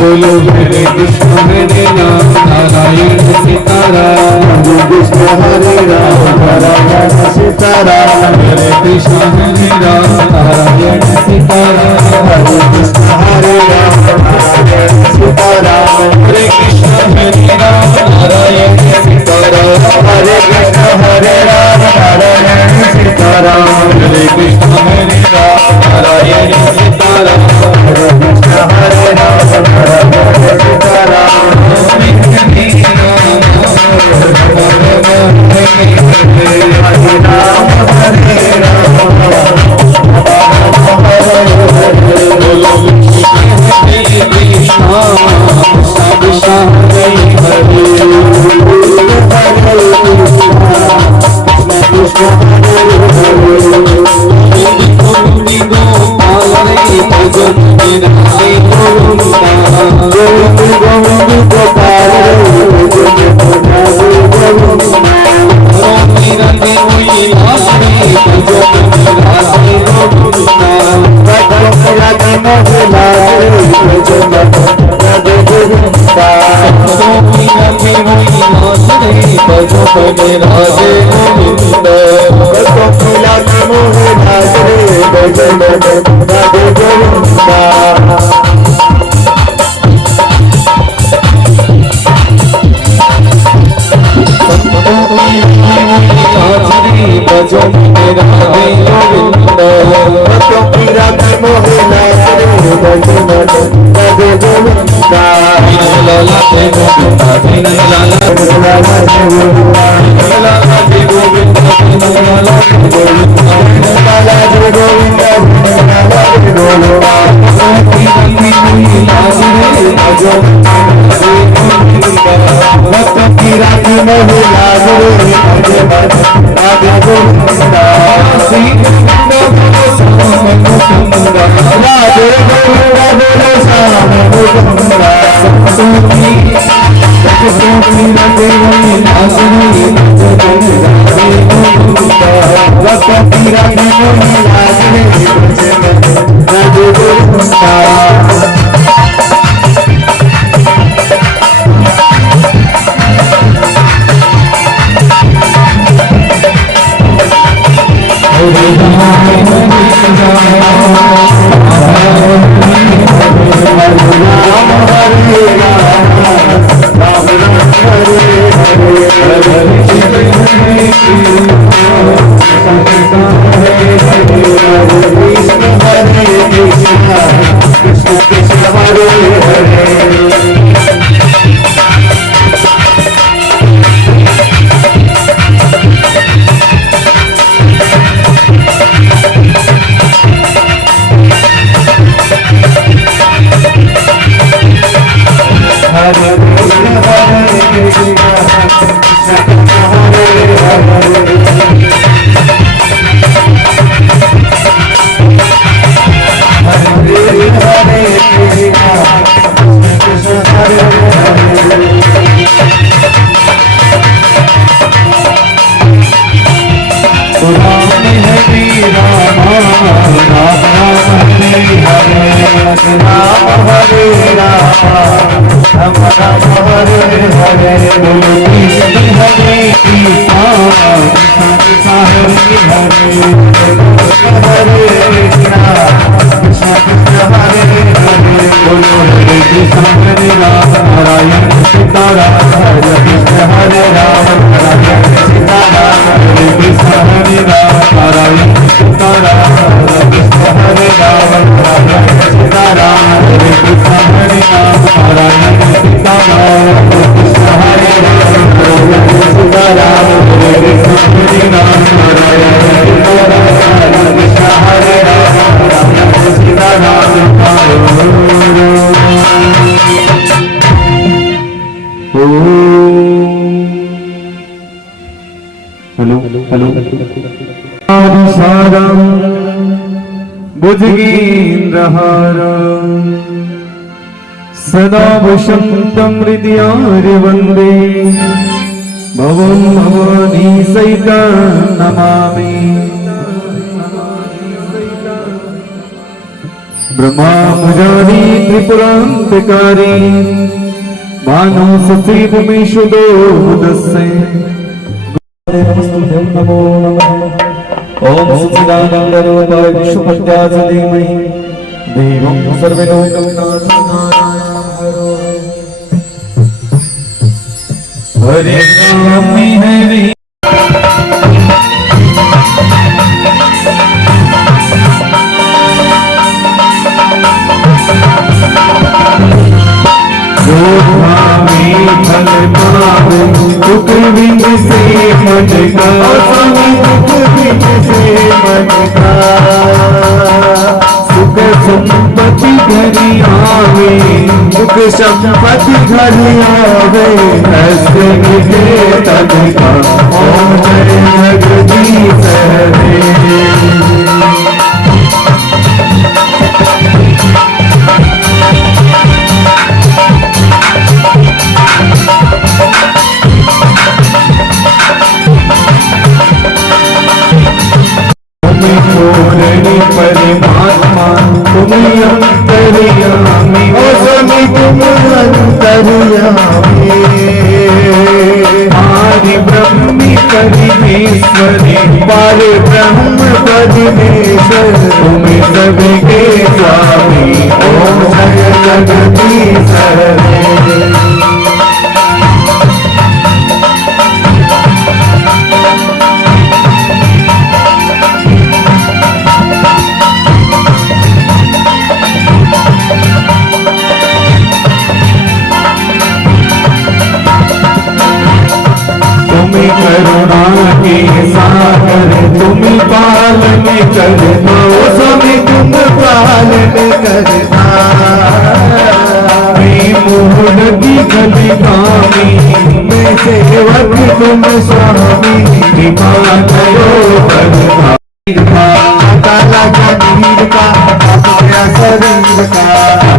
बोलो हरे कृष्ण नारायण सीताराम। कृष्ण हरे राम नारायण सीताराम। हरे कृष्ण नारायण सीताराम। हरे कृष्ण हरे राम नारायण सीताराम। हरे कृष्ण नारायण सीताराम। हरे कृष्ण हरे राम नारायण सीताराम। हरे कृष्ण नारायण सीताराम। हरे कृष्ण हरे राम नारायण सीताराम। हरे राम हरे राम Hare राम हरे राम राम राम हरे हरे राम हरे राम राम राम हरे हरे बोलो कृष्ण हरे कृष्ण कृष्ण हरे हरे हरे कृष्ण कृष्ण कृष्ण हरे हरे बोलो हरे कृष्ण हरे राम नारायण सीताराम हरे कृष्ण हरे राम नारायण सीताराम हरे कृष्ण हरे राम नारायण सीताराम हरे कृष्ण हरे राम नारायण सीताराम हरे कृष्ण हरे राम नारायण सीताराम हरे कृष्ण हरे राम नारायण सीताराम हरे कृष्ण हरे राम नारायण सीताराम हरे कृष्ण हरे राम नारायण सीताराम हेलो हेलो सारम भुजगेन्द्रहारम सदा वसन्तं हृदयार्य वन्दे भवं भवानी सहितं नमामि ब्रह्मा मुरारी त्रिपुरान्तकारी भानु शशिभूमिषुदो दस्से नमो नमः ओम सच्चिदानन्दरूपाय विष्णुपत्याय धीमहि देवं सर्वलोकनाथं हरे राम हरे फल पावे दुख बिंद से मन का दुख बिन से मन का सुख संपत्ति घरी आवे सुख संपत्ति घर आवे ऐसे मिले तन का ओम जय जगदीश हरे परमात्मा तुम अंतर्यामी ओ स्वामी तुम अंतर्यामी आदि ब्रह्मी परमेश्वरी पारे ब्रह्म परमेश्वर तुम सबके स्वामी ओम जय जगदीश हरे तुम्हें करुणा के सागर तुम पालन करना ओ स्वामी तुम पालन करना मूर्ति गलिकामी मैं सेवक तुम स्वामी कृपा करो बलवा काला नीर का अपना शरीर का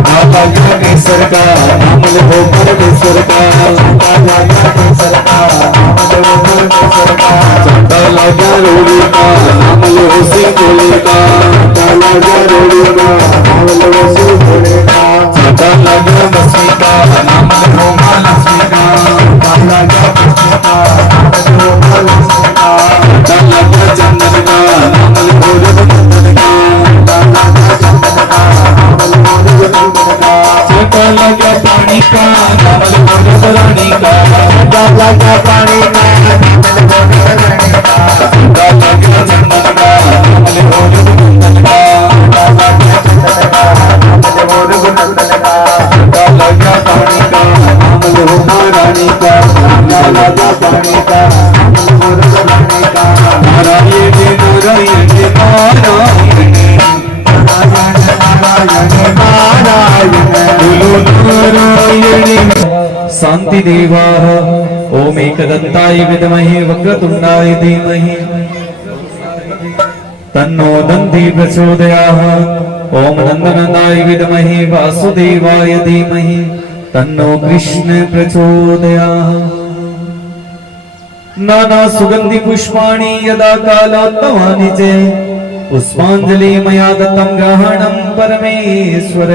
बाबा ज्ञानेश्वर का नाम लो परमेश्वर का काला ज्ञानेश्वर का परमेश्वर का काला ज्ञानोरी का नाम लो सिंह का काला जरूरी का नाम लो सुरे का काला ज्ञानस्वी का नाम लो मानस्वी का काला ज्ञानेश्वर का नाम लो लक्ष्मी का काला चंदन का नाम लो रघुनंदन का काला चंदन का नाम लो रघुनंदन का काला पानी का नाम लो रानी का काला पानी का नाम लो रानी का काला चंदन का नाम लो रघुनंदन का काला चंदन का नाम लो रघुनंदन का काला पानी का नाम लो रानी का काला पानी का नाम लो रघुनंदन का नारायण नारायण नारायण बोलो नारायण शांति देवा ओम एकदंताय विद्महे वक्रतुंडाय धीमहि तन्नो दन्ति प्रचोदयात् ओम नंदनंदाय विद्महे वासुदेवाय धीमहि तन्नो कृष्ण प्रचोदयात् नाना सुगंधि पुष्पाणि यदा कालोत्तमानि च पुष्पांजलि मया दत्तं ग्रहणं परमेश्वर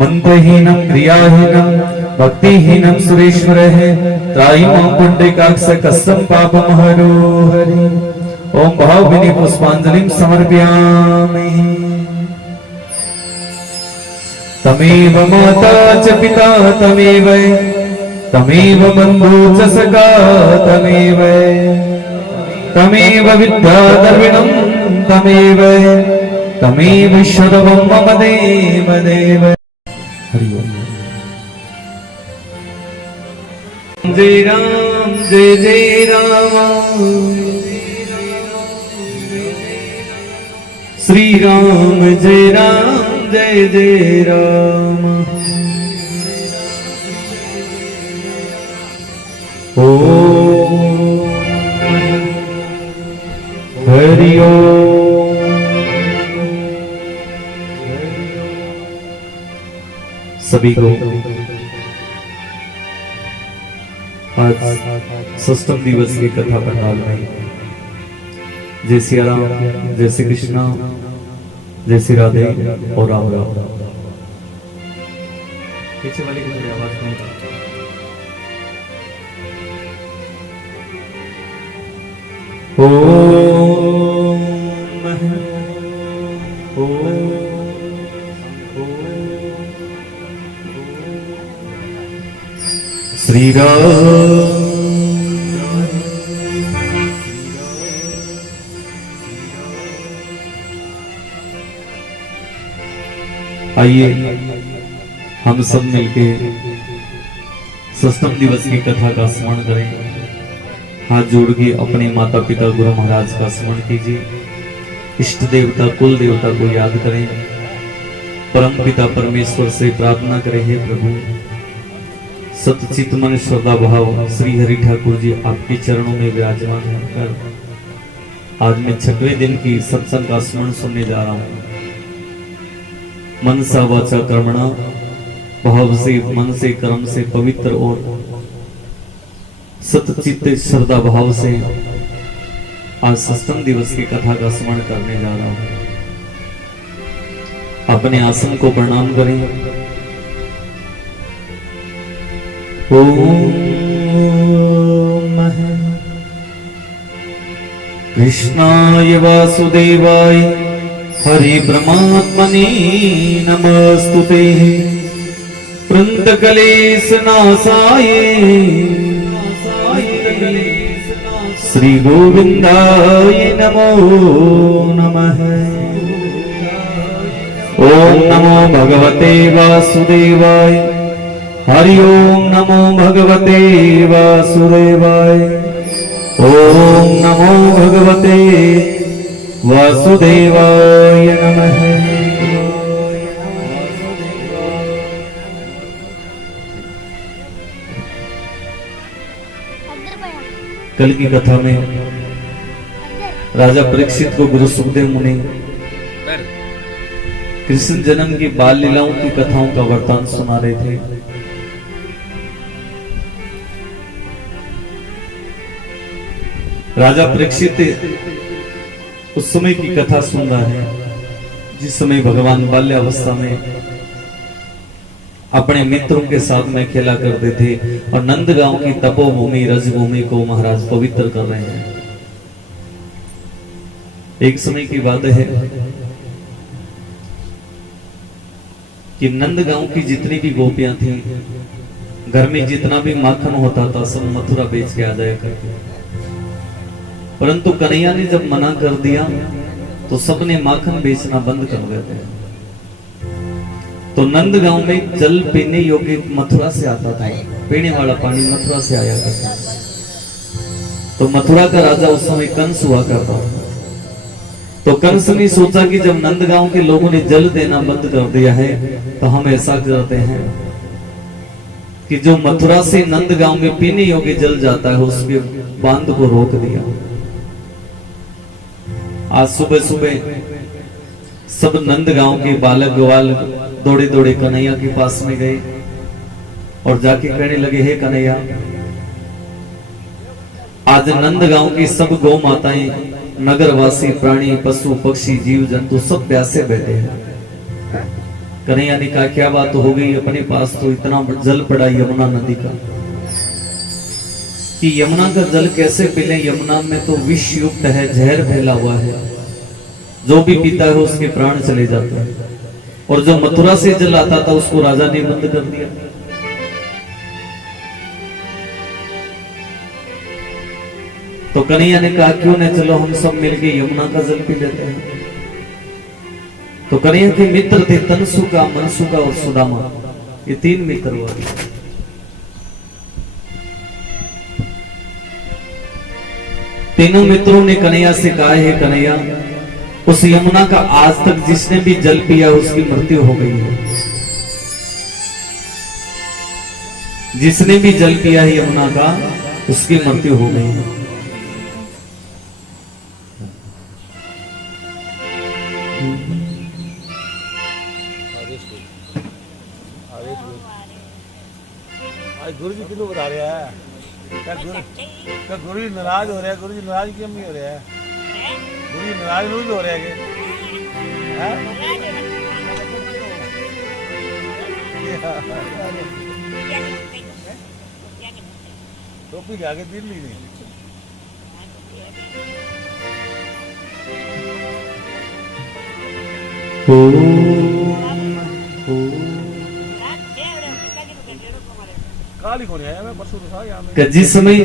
मंत्रहीनं क्रियाहीनं भक्तिहीनं सुरेश्वरः त्रायिमां पुण्डरीकाक्ष कस्सं पापं हरो हरि। ओम भावभीनि पुष्पांजलिं समर्पयामि। तमेव माता च पिता तमेव तमेव बन्धु च सखा तमेव तमेव विद्या द्रविणं तमेव तमेव सर्वं मम देव देव। हरि ओम। जय राम जय जय राम श्री राम जय जय राम। ओम हरि ओम। सभी को आज सष्टम दिवस की कथा पंडाल में जय सिया राम, जय श्री कृष्णा, जय श्री राधे और राम राम। पीछे वाली की थोड़ी आवाज कम कर। ओम श्री राम। आइए हम सब मिलके सष्टम दिवस की कथा का स्मरण करें। हाथ जोड़ के अपने माता पिता गुरु महाराज का स्मरण कीजिए। इष्ट देवता कुल देवता को याद करें। परम पिता परमेश्वर से प्रार्थना करें, हे प्रभु सतचित मन श्रद्धा भाव श्री हरि ठाकुर जी आपके चरणों में विराजमान होकर आज मैं 6वें दिन की सत्संग का स्मरण सुनने जा रहा हूँ। मनसा वाचा कर्मणा भाव से मन से कर्म से पवित्र और सतचित श्रद्धा भाव से आज सत्संग दिवस की कथा का स्मरण करने जा रहा हूं। अपने आसन को प्रणाम करें। ओम कृष्णाय वासुदेवाय हरि परमात्मने नमस्तुते कृन्तकलेशनाशाय श्री गोविंदाय नमो नमः। ओम नमो भगवते वासुदेवाय। हरि ओम नमो भगवते वासुदेवाय। ओम नमो भगवते वासुदेवाय नमः। कल की कथा में राजा परीक्षित को गुरु सुखदेव मुनि कृष्ण जन्म की बाल लीलाओं की कथाओं का वर्तांत सुना रहे थे। राजा परीक्षित उस समय की कथा सुन रहा है जिस समय भगवान बाल्यावस्था में अपने मित्रों के साथ में खेला करते थे और नंदगांव की तपोभूमि रजभूमि को महाराज पवित्र कर रहे हैं। एक समय की बात है कि नंदगांव की जितनी भी गोपियां थीं, घर में जितना भी माखन होता था सब मथुरा बेच के आ जाया करते। परंतु कन्हैया ने जब मना कर दिया तो सबने माखन बेचना बंद कर देते। तो नंदगांव में जल पीने योग्य मथुरा से आता था, पीने वाला पानी मथुरा से आया करता। तो मथुरा का राजा उस समय कंस हुआ करता। तो कंस ने सोचा कि जब नंदगांव के लोगों ने जल देना बंद कर दिया है तो हम ऐसा करते हैं कि जो मथुरा से नंदगांव में पीने योग्य जल जाता है उसके बांध को रोक दिया। आज सुबह सुबह सब नंदगांव के बालक ग्वाल दौड़े दौड़े कन्हैया के पास में गए और जाके कहने लगे, हे कन्हैया, आज आज नंदगांव की सब गौ माताएं, नगरवासी, प्राणी, पशु, पक्षी, जीव जंतु सब प्यासे बैठे हैं। कन्हैया ने कहा क्या बात हो गई, अपने पास तो इतना जल पड़ा यमुना नदी का कि यमुना का जल कैसे पीले, यमुना में तो विष युक्त है, जहर फैला हुआ है, जो भी पीता है उसके प्राण चले जाते हैं। और जो मथुरा से जल आता था उसको राजा ने बंद कर दिया। तो कन्हैया ने कहा क्यों न चलो हम सब मिलके यमुना का जल पी लेते हैं। तो कन्हैया के मित्र थे तनसुका, मनसुका और सुदामा, ये 3 मित्र हुआ। तीनों मित्रों ने कन्हैया से कहा है कन्हैया, उस यमुना का आज तक जिसने भी जल पिया उसकी मृत्यु हो गई है। जिसने भी जल पिया है यमुना का उसकी मृत्यु हो गई है। गुरु जी किलो बता रहा है, क्या गुरु जी नाराज हो रहा है? गुरु जी नाराज क्यों नहीं हो रहा है? गुरु जी नाराज नहीं हो रहा है? टोपी के आगे दिल नहीं। जिस समय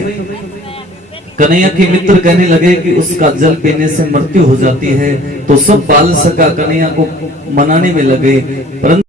कन्हैया के मित्र कहने लगे कि उसका जल पीने से मृत्यु हो जाती है, तो सब बाल सका कन्हैया को मनाने में लगे, परंतु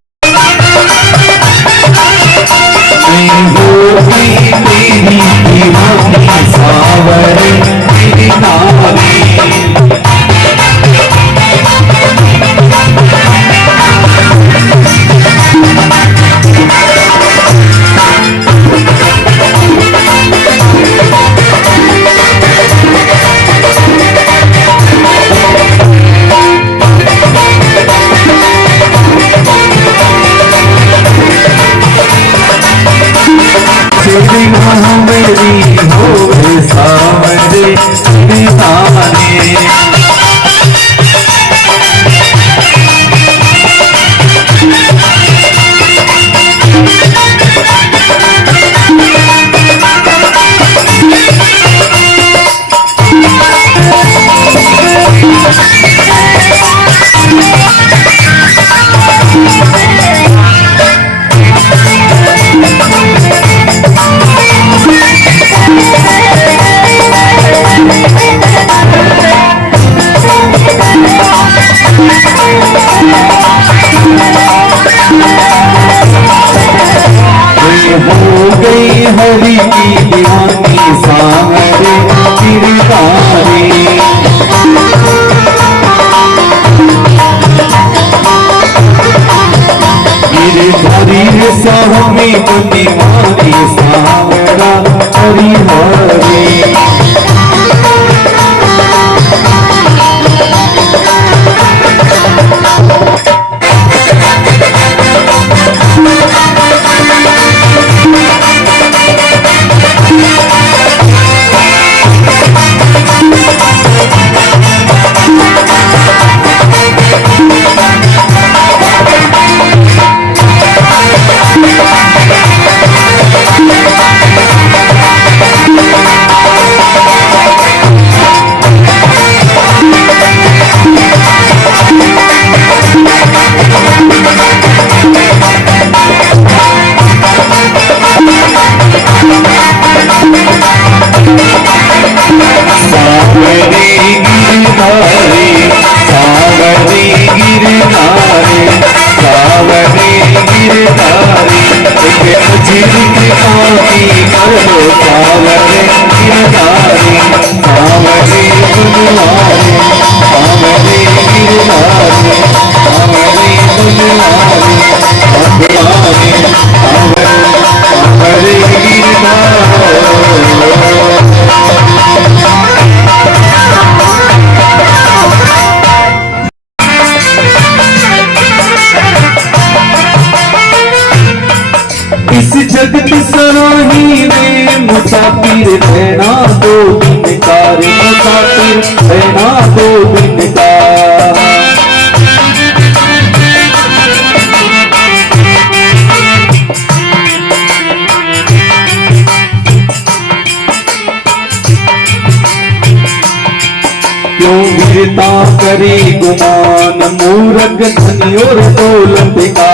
हरि की दीवानी सावरे गिरधारी, गिरधारी स्वामी बुद्धिमानी सावरा हरि हरि। इस जगत सराही में मुसाफिर रहना दो दिन है ना दो दिन का। क्यों वीरता करे गुमान मूरख धनी और दौलत का।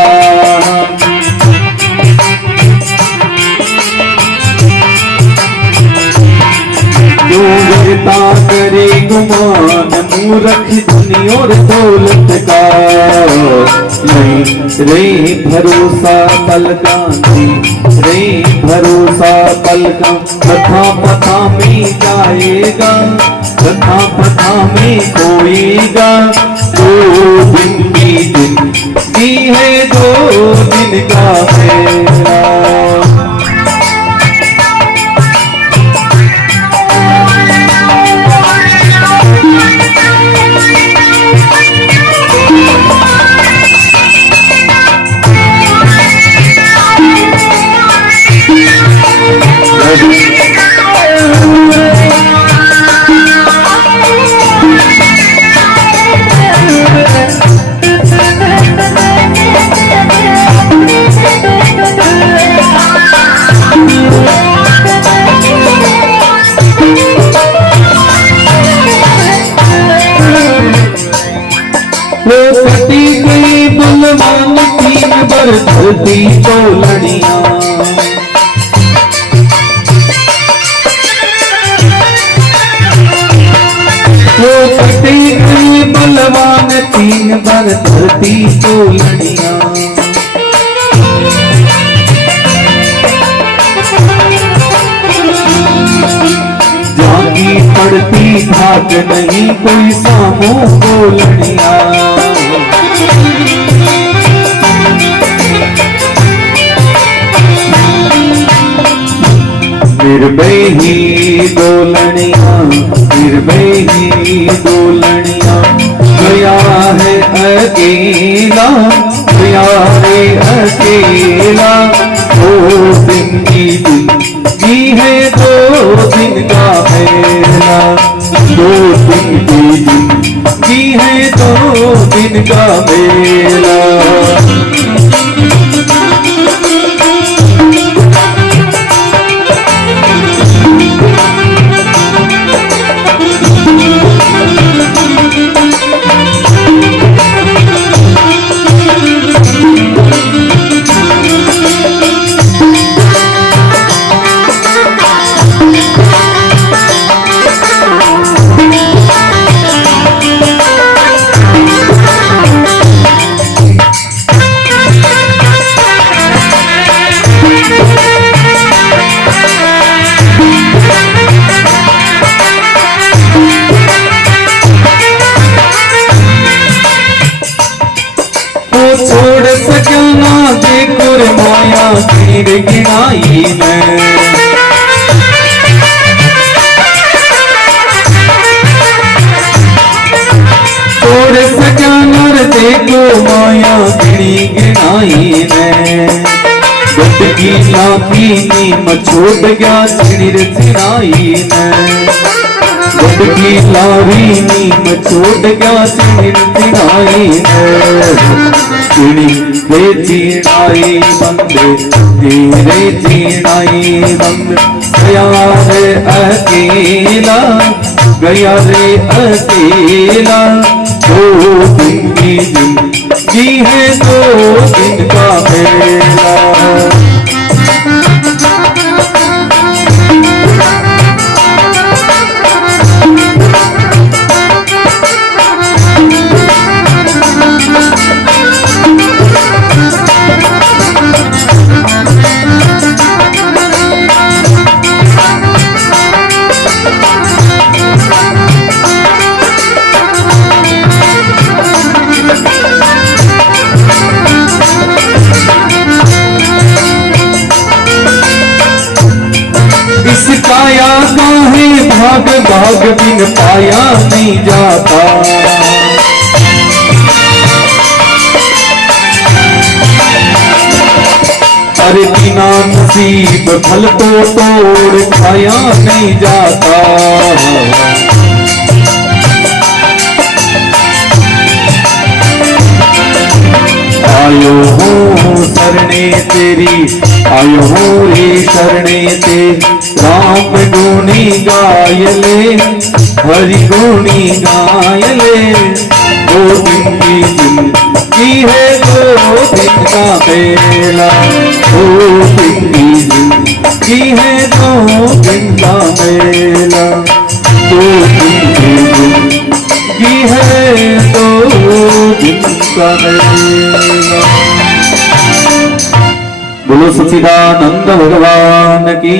क्यों वीरता करे गुमान मूरख धनी और दौलत का। नहीं रे भरोसा कल गांधी रे भरोसा कल का। कथा पथा में जाएगा कथा पथा में खोएगा। दो दिन की जिंदगी है दो दिन का मेरा। कटी गई बलवान तीन बर धरती को लड़ियां। वो कटी गई बलवान तीन बर धरती को लड़ियां। जागी पड़ती भाग नहीं कोई सामो को लड़ियां। निर्भय ही दोलनिया निर्भय ही दोलनिया। गया है अकेला गया है अकेला। दो दिन की जिंदगी है दो दिन का मेला। दो दिन की जिंदगी है दो दिन का मेला। छोड़ सकना देखो रे माया तीर गिनाई में। छोड़ सकना रे देखो माया गिनी गिनाई में। गुट की लाठी नीम छोड़ गया चिड़ चिड़ाई में। गुट की लारी नीम छोड़ गया चिड़ चिड़ाई में। चिड़ी रे चिड़ाई बंदे तेरे चिड़ाई बंद। गया रे अकेला गया रे अकेला। दो दिन की जिंदगी है दो दिन का मेला। काया काहे भाग भाग बिन पाया नहीं जाता। अरे बिना नसीब फल तो तोड़ खाया नहीं जाता। जी आयो रे शरणे ते राम गुणी गायले हरि गुणी गायले दो दिन की जिंदगी है दो दिन का मेला दो दिन की जिंदगी है दो दिन का मेला दो दिन की जिंदगी है दो दिन का मेला। बोलो सच्चिदानंद भगवान की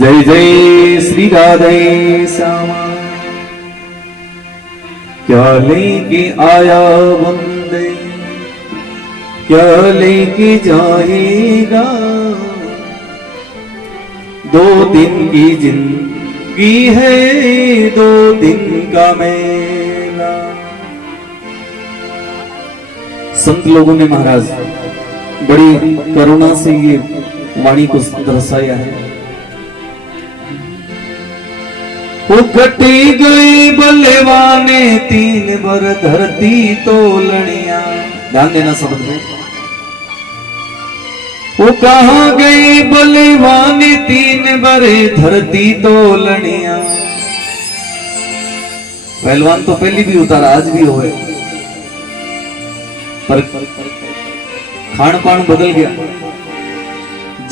जय जय श्री राधे श्यामा। क्या लेके आया बंदे क्या लेके जाएगा दो दिन की जिंदगी है दो दिन का मेला। संत लोगों ने महाराज बड़ी करुणा से ये वाणी को दर्शाया है। वो कटी गई बल्लेवाने तीन बर धरती तोलनिया। ध्यान देना शब्द में। वो कहाँ गई बल्लेवाने तीन बरे धरती तोलनिया। पहलवान तो पहली भी उतारा आज भी होए पर खान पान बदल गया।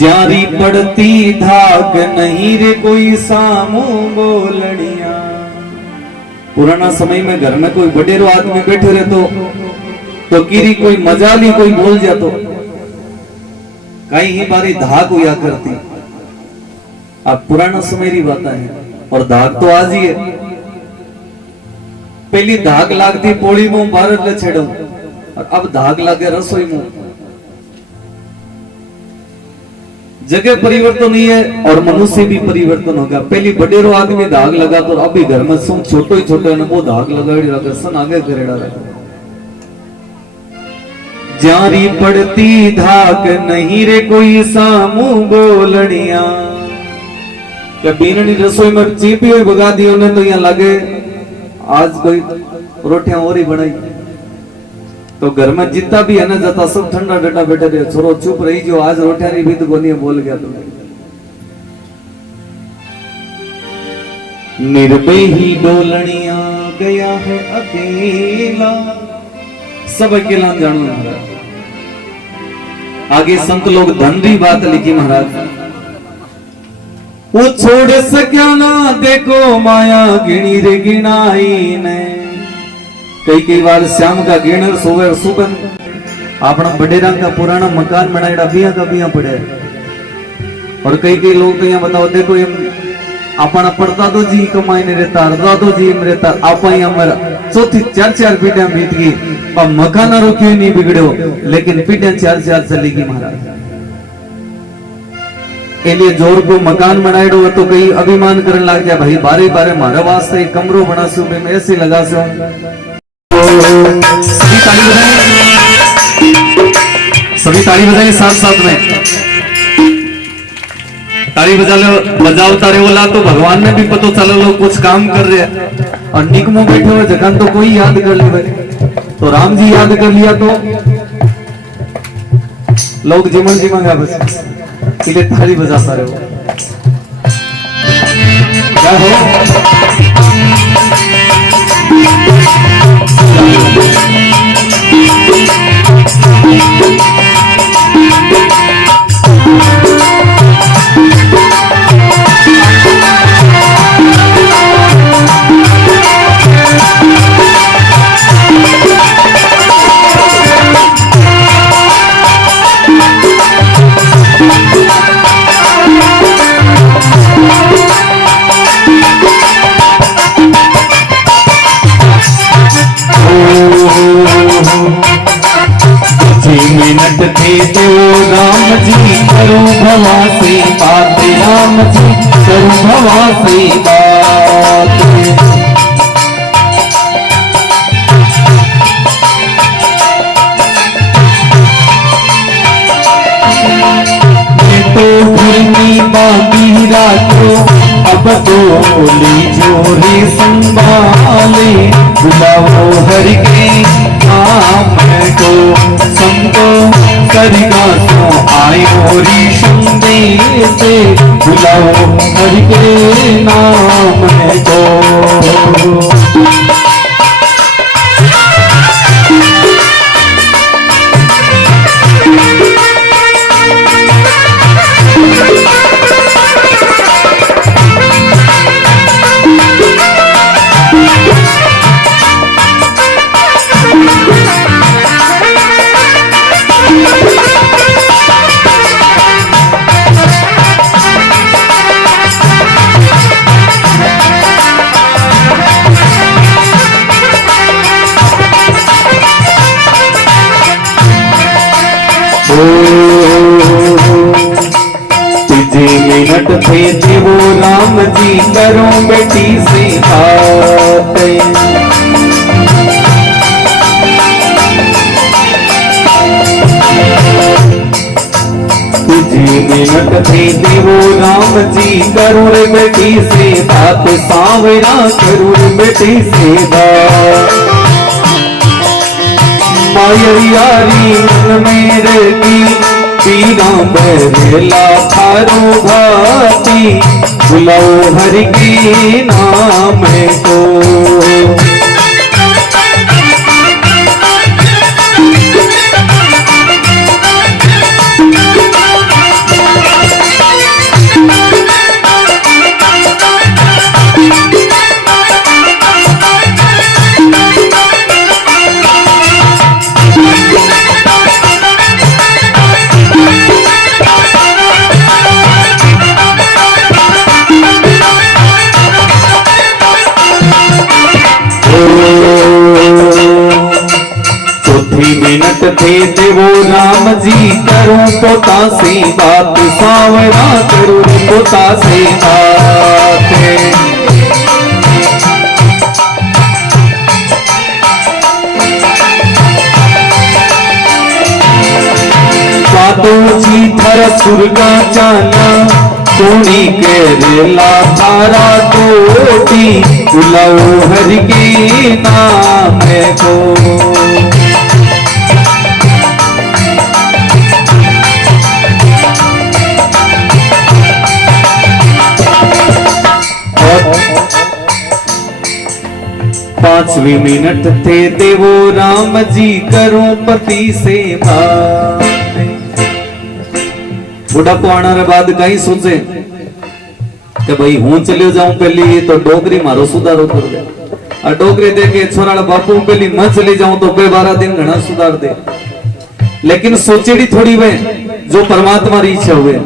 जारी पड़ती धाक नहीं रे कोई सामू बोलनिया। पुराना समय में घर में कोई बडेरो आदमी बैठे रहे तो कीरी कोई मजाली कोई बोल जातो कहीं ही बारी धाक हुआ करती। अब पुराना समय की बात है और धाक तो आज ही है। पहली धाक लागती पोड़ी मुंह बाहर छेड़ो और अब धाक लागे रसोई मुंह। जगह परिवर्तन ही है और मनुष्य भी परिवर्तन होगा। पहली बडेरो आदमी धाग लगा तो अभी घर में सुन छोटो ही छोटो है वो धाग लगा सन आगे करेड़ा रहे। जारी पड़ती धाक नहीं रे कोई सामू बोलनिया। क्या बीननी रसोई में चीपी हुई भगा दी उन्हें तो यहाँ लगे आज कोई रोटियां और ही बनाई। तो घर में जितना भी है ना जाता सब ठंडा डटा बैठे रहे। छोरो चुप रही जो आज रोटियां नहीं भी तो बोलिए बोल गया तो निर्भय ही डोलनिया गया है अकेला। सब अकेला जानो महाराज। आगे संत लोग धनरी बात लिखी महाराज। वो छोड़ सक्या ना देखो माया गिणी रे गिनाई ने। कई बार श्याम का गिणर सोवे सुबन अपना बडेरा का पुराना मकान बनाएड़ा बिया का बिया पड़े। और कई लोग तो यहाँ बताओ देखो ये अपना पड़ता तो जी कमाई नहीं रहता अर्दा तो जी में रहता आप हमारा चौथी चार पीढ़ियां बीत गई पर मकान रोक्यो नहीं बिगड़ो लेकिन पीढ़ियां चार चलेगी महाराज। लिए जोर को मकान बनाएड़ो तो कई अभिमान करने लग जाए भाई बारे बारे मारे वास्ते कमरो बना सो मैं ऐसे लगा सो। सभी ताली बजाइए साथ साथ में ताली बजाओ रे बोला तो भगवान ने भी पता चला लोग कुछ काम कर रहे हैं और निकमो बैठे हुए जगह तो कोई याद कर ले तो राम जी याद कर लिया तो लोग जीवन जी मंगा बस इसलिए ताली बजाता रहे हो। क्या हो मिनट थे तो राम जी करो भवा से बात राम जी करो भवा से बात। तो घुरनी बांधी राखो अब तो ली जोरे संभाले बुलाओ हरि के नाम को, संतो करिगा सो आयो ऋषम से, बुलाओ हरि के नाम को। मिनट थे देवो राम जी करो बेटी से बात, मिनट थे देवो राम जी करो रे बेटी से बात, सावरा करो रे बेटी से बात। मायरियारी मन मेरे की पीरा बरेला थारो भाती, बुलाओ हरि के नाम को। मिनट थे देवो राम जी करूं पोता से बात, सावरा करूं पोता से बात। साधु जी थर सुरगा चाला, सोनी के रेला थारा कोटी, बुलाओ हरि के नाम को। पांचवी मिनट थे देवो राम जी करो पति से बात। बुढ़ापो आने रे बाद कहीं सोचे कि भाई हूं चलियो जाऊं पहली तो डोगरी मारो सुधारो कर दे, और डोगरी देखे छोरा बापू पहली मैं चली जाऊं तो 12 दिन घना सुधार दे। लेकिन सोचेड़ी थोड़ी वे जो परमात्मा री इच्छा हुए।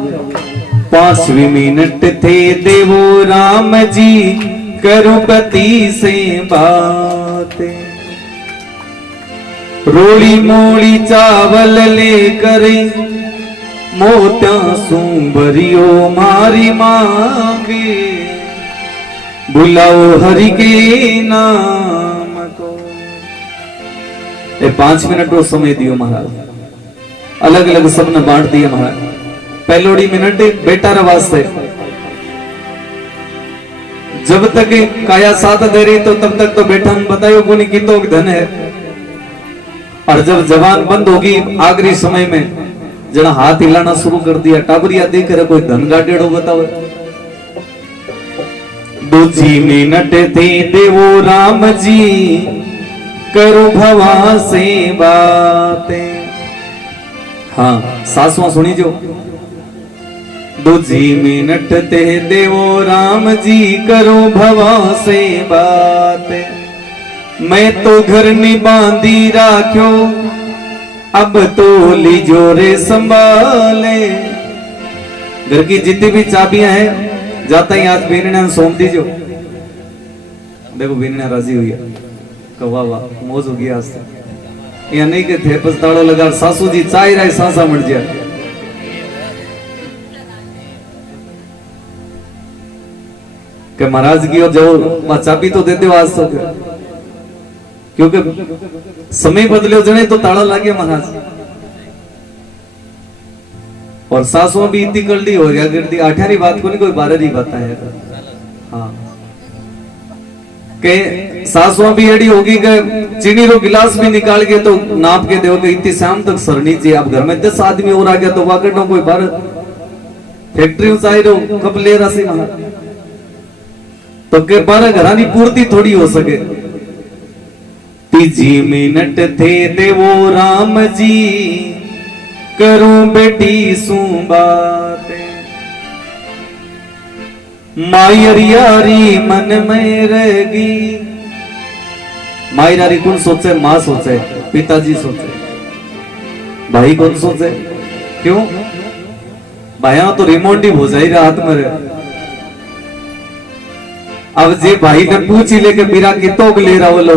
पांचवी मिनट थे देवो राम जी करो पति से बातें, रोली मोली चावल ले करे, मोत्या सुंबरियो मारी मांगे, बुलाओ हरि के नाम को। 5 मिनट रो समय दियो महाराज, अलग अलग सबने बांट दिया महाराज। पहलोड़ी मिनट बेटा रे वास्ते, जब तक काया साथ दे रही तो तब तक तो बेटा हम बतायो कोनी कितो धन है, और जब जवान बंद होगी आखिरी समय में जना हाथ हिलाना शुरू कर दिया, टाबरिया देख कर कोई धन गाटेड़ो बताओ। दूजी मिनट थे देवो राम जी करो भवा से बातें। हाँ सासुआ सुनी जो। दूजी मिनट ते देवो राम जी करो भवा से बात, मैं तो घर नहीं बांधी राख्यो, अब तो लीजो रे संभाले। घर की जितनी भी चाबियां हैं जाता ही आज बीनने सौंप दीजो। देखो बीनने राजी हुई है, कहा वाह मौज होगी आज तक। या नहीं के थे पछताड़ो लगा सासू जी चाय रहे सांसा मर जाए। कि महाराज की और जो चाबी तो देते हो आज तो, क्योंकि समय बदले जने तो ताला लागे महाराज। और सासुओं भी इतनी कल्डी हो गया गिरती 18वीं बात को नहीं कोई 12वीं बात है। हाँ के सासुआ भी एडी होगी कि चीनी रो गिलास भी निकाल के तो नाप के दो कि इतनी शाम तक सरनी जी आप घर में 10 आदमी और आ गया तो वाकट कोई बार फैक्ट्री चाहे रो कब ले रहा सी महा तो के 12 घरानी पूर्ति थोड़ी हो सके। तीजी मिनट थे देवो राम जी करूं बेटी सू बातें मायर यारी मन में रहेगी। मायर यारी कौन सोचे? माँ सोचे, पिताजी सोचे, भाई कौन सोचे? क्यों भाइया तो रिमोट ही हो जाएगा हाथ में रहे। अब जे भाई ने पूछ ही लेके बीरा कितो ले रहा बोलो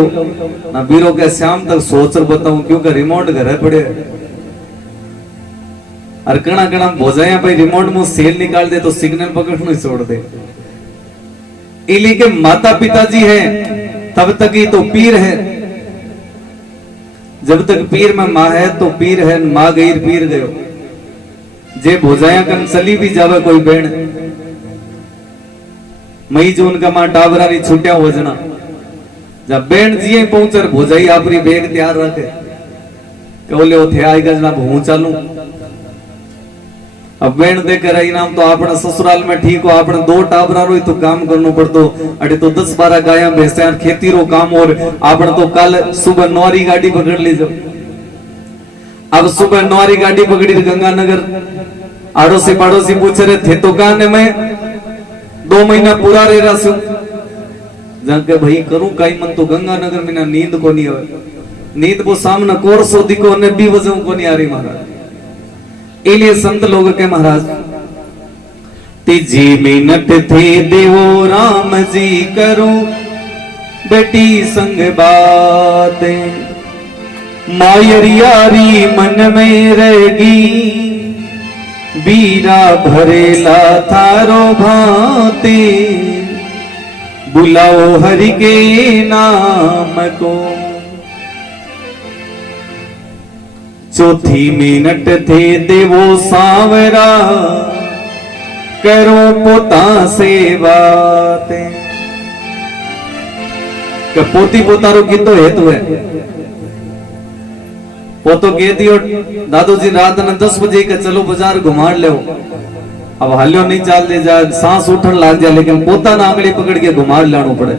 ना बीरो के शाम तक सोच बताऊं क्योंकि रिमोट घर पड़े और कणा कणा भोजाया भाई रिमोट में सेल निकाल दे तो सिग्नल पकड़ने छोड़ दे। इली के माता पिताजी है तब तक ही तो पीर है, जब तक पीर में माँ है तो पीर है, माँ गई पीर गयो। जे भोजाया कन चली भी जावे कोई बेण मई जून का मां टावरा नी छुट्टिया हो जना जब बेण जिए पहुंचर भोजाई आपरी बैग तैयार रखे बोले थे आएगा जनाब हूं चालू। अब बेण देकर आई नाम तो आपने ससुराल में ठीक हो आपने 2 टावरा रो तो काम करनो पड़तो अरे तो 10-12 गाया भैंसा खेती रो काम और आपने तो कल सुबह 9 गाड़ी पकड़ ली जब अब सुबह 9 गाड़ी पकड़ी गंगानगर आड़ोसी पड़ोसी पूछ रहे थे तो कहने में 2 महीना पूरा रह रहा सु जाके भाई करूं कई मन तो गंगानगर में ना नींद को नहीं आवे नींद वो सामने कोरसो दिको ने भी वजह को नहीं आ रही महाराज। इलिए संत लोग के महाराज तीजी मिनट थे देवो राम जी करो बेटी संग बातें मायर यारी मन में रहेगी बीरा भरेला थारो भाते बुलाओ हरि के नाम को। चौथी मिनट थे देवो सावरा करो पोता से बातें पोती पोतारो की तो हेतु है वो तो कह दियो दादू जी रात ने 10 बजे का चलो बाजार घुमा ले अब हालियो नहीं चाल दे जा सांस उठन लाग जा लेकिन पोता ना आंगली पकड़ के घुमा लाणो पड़े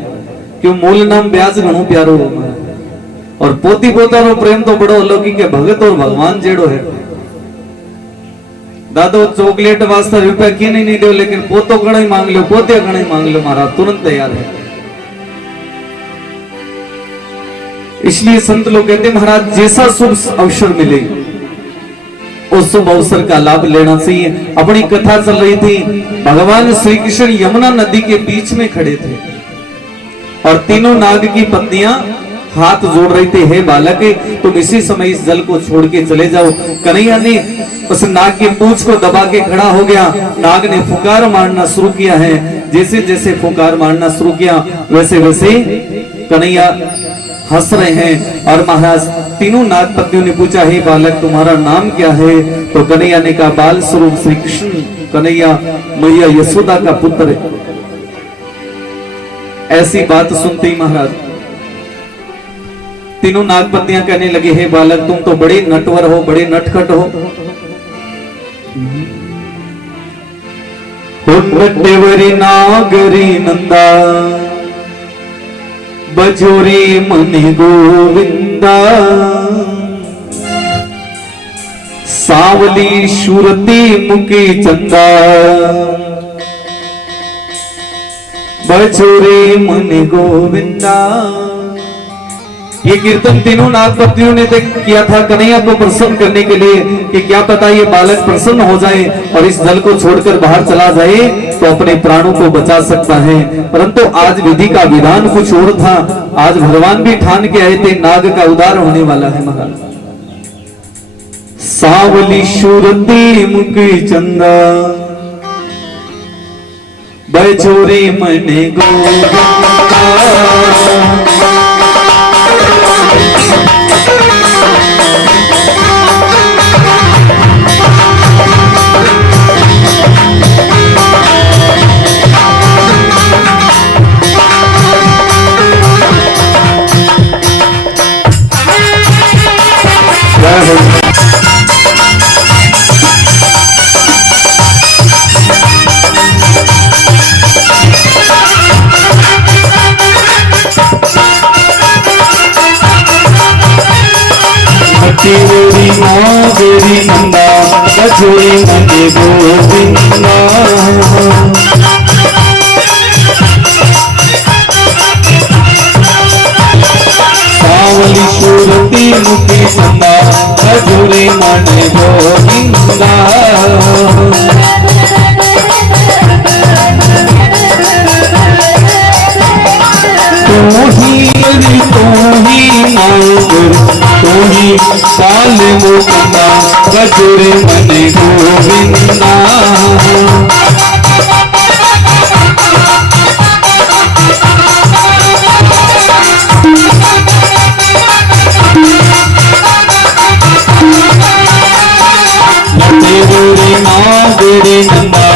क्यों मूल नाम ब्याज घणो प्यारो और पोती पोता रो प्रेम तो बड़ो अलौकिक है भगत और भगवान जेड़ो है। दादो चॉकलेट वास्ते रुपया की नहीं दो लेकिन पोतो घणो ही मांग लो पोते घणो ही मांग लो मारा तुरंत तैयार है। इसलिए संत लोग कहते महाराज जैसा शुभ अवसर मिले उस शुभ अवसर का लाभ लेना चाहिए। अपनी कथा चल रही थी भगवान श्री कृष्ण यमुना नदी के बीच में खड़े थे और तीनों नाग की पत्नियां हाथ जोड़ रही थी हे बालक तुम इसी समय इस जल को छोड़ के चले जाओ। कन्हैया ने उस नाग की पूंछ को दबा के खड़ा हो गया। नाग ने फुकार मारना शुरू किया है। जैसे जैसे फुकार मारना शुरू किया वैसे वैसे कन्हैया हंस रहे हैं। और महाराज तीनों नाग पत्नियों ने पूछा हे बालक तुम्हारा नाम क्या है? तो कन्हैया ने कहा बाल स्वरूप श्री कृष्ण कन्हैया मैया यशोदा का पुत्र है। ऐसी बात सुनते ही महाराज तीनों नागपतियां कहने लगे हे बालक तुम तो बड़े नटवर हो बड़े नटखट हो। नटवरी नागरी नंदा बजोरी मन गोविंदा सावली शूरती मुकी चंदा बजोरी मन गोविंदा। ये कीर्तन तीनों नागपतियों ने किया था कन्हैया को प्रसन्न करने के लिए कि क्या पता ये बालक प्रसन्न हो जाए और इस जल को छोड़कर बाहर चला जाए तो अपने प्राणों को बचा सकता है। परंतु आज विधि का विधान कुछ और था। आज भगवान भी ठान के आए थे नाग का उद्धार होने वाला है। महाराज सावली शूरती मुकी चंदा बजोरी मने गोविंदा तेरी माँ तेरी नंदा बजोरी मने गोविंदा सावली सूरती मुखी चंदा बजोरी मने गोविंदा तोही काल मुकंदा बजरे मने गोविंदा तेरी माँ तेरी नंदा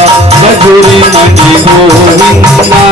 बजरे मने गोविंदा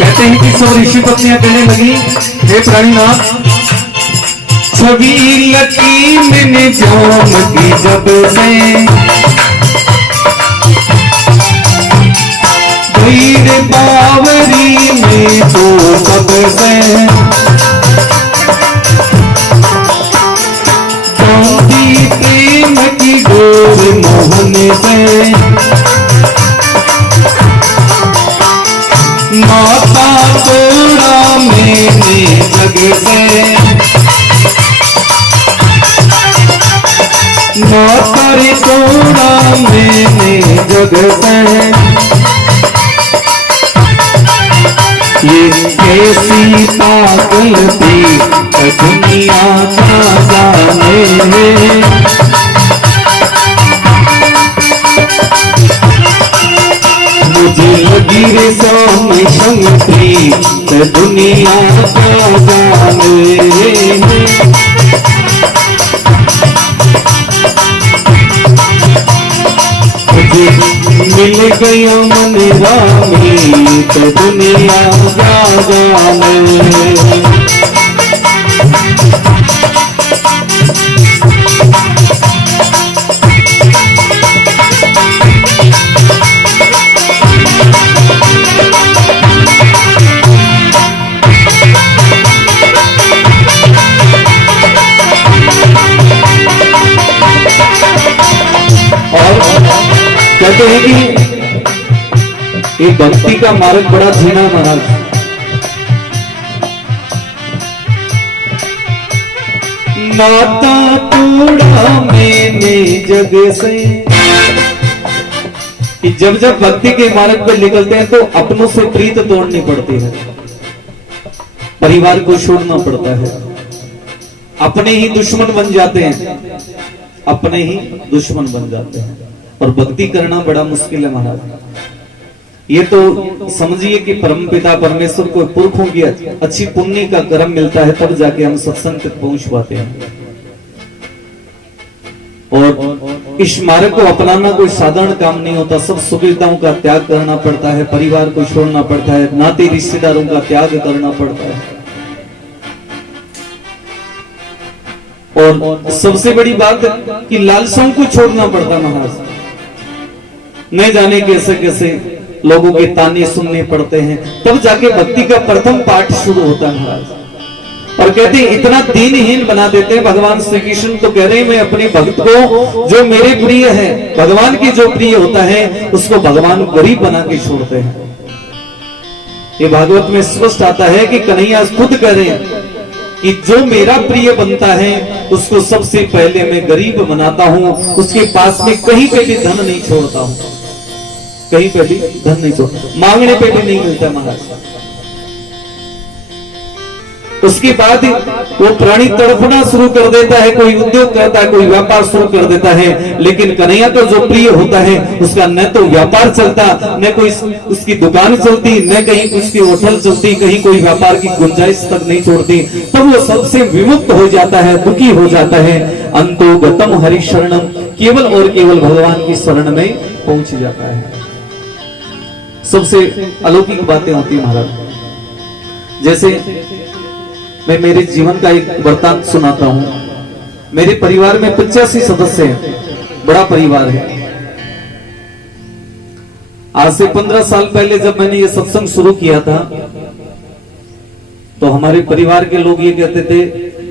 कहते हैं कि सब ऋषि पत्नियां कहने लगी, हे प्राणीनाथ, छवि लकी मैंने जाम की जब से भैर बावरी में तो कब से बांधी प्रेम की डोर मोहन से माता तोड़ा मैंने जग से माता रे तोड़ा मैंने जग से ये कैसी पागल थी दुनिया का जाने मुझे लगी रे स्वामी शंकरी दुनिया का जाने मुझे मिल गया मन रामी दुनिया का जाने कहते हैं कि ये भक्ति का मार्ग बड़ा धीना महाराज। नाता तोड़ा मैंने जग से कि जब जब भक्ति के मार्ग पर निकलते हैं तो अपनों से प्रीत तोड़नी पड़ती है, परिवार को छोड़ना पड़ता है, अपने ही दुश्मन बन जाते हैं, अपने ही दुश्मन बन जाते हैं और भक्ति करना बड़ा मुश्किल है महाराज। ये तो समझिए कि परमपिता परमेश्वर को पुरखों की अच्छी पुण्य का कर्म मिलता है तब जाके हम सत्संग तक पहुंच पाते हैं। और इस मार्ग को अपनाना कोई साधारण काम नहीं होता, सब सुविधाओं का त्याग करना पड़ता है, परिवार को छोड़ना पड़ता है, नाते रिश्तेदारों का त्याग करना पड़ता है। और सबसे बड़ी बात कि लालसाओं को छोड़ना पड़ता महाराज। न जाने कैसे कैसे लोगों के ताने सुनने पड़ते हैं, तब जाके भक्ति का प्रथम पाठ शुरू होता है महाराज। और कहते हैं इतना दीनहीन बना देते हैं भगवान श्री कृष्ण, तो कह रहे हैं मैं अपने भक्त को जो मेरे प्रिय है, भगवान की जो प्रिय होता है उसको भगवान गरीब बना के छोड़ते हैं। ये भागवत में स्पष्ट आता है कि कन्हैया खुद कह रहे हैं कि जो मेरा प्रिय बनता है उसको सबसे पहले मैं गरीब बनाता हूं, उसके पास में कहीं पे भी धन नहीं छोड़ता हूं। कहीं पे भी धन नहीं छोड़, मांगने पे भी नहीं मिलता महाराज। उसके बाद वो प्राणी तड़पना शुरू कर देता है, कोई उद्योग करता है, कोई व्यापार शुरू कर देता है, लेकिन कन्हैया को जो प्रिय होता है उसका न तो व्यापार चलता, न कोई उसकी दुकान चलती, न कहीं उसकी होटल चलती, कहीं कोई व्यापार की गुंजाइश तक नहीं छोड़ती। तब वो सबसे विमुक्त हो जाता है, दुखी हो जाता है। अंतो गतम हरि शरणम, केवल और केवल भगवान की शरण में पहुंच जाता है। सबसे अलौकिक बातें होती है महाराज। जैसे मैं मेरे जीवन का एक वृत्तांत सुनाता हूं। मेरे परिवार में 85 सदस्य हैं, बड़ा परिवार है। आज से 15 साल पहले जब मैंने ये सत्संग शुरू किया था तो हमारे परिवार के लोग ये कहते थे,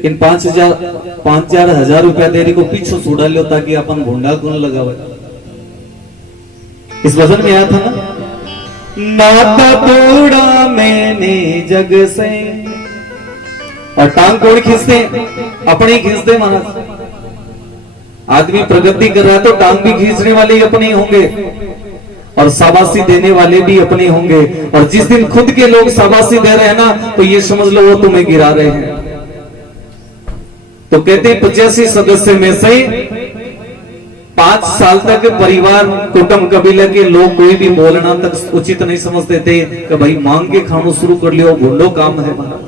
इन 5,000 रुपया देरी को पीछे छुड़ा लो ताकि अपन भोंडा कौन लगावे। इस वजन में आया था ना, नाता तोड़ा मैंने जग से, और टांग कौन खींचते? अपने ही खींचते महाराज। आदमी प्रगति कर रहा है तो टांग भी खींचने वाले ही अपने होंगे और शाबाशी देने वाले भी अपने होंगे। और जिस दिन खुद के लोग शाबाशी दे रहे हैं ना तो ये समझ लो वो तुम्हें गिरा रहे हैं। तो कहते 85 सदस्य में से 5 साल तक परिवार कुटुंब कबीले के लोग कोई भी बोलना तक उचित नहीं समझते थे कि भाई मांग के खाना शुरू कर लियो, भूलो काम है महाराज।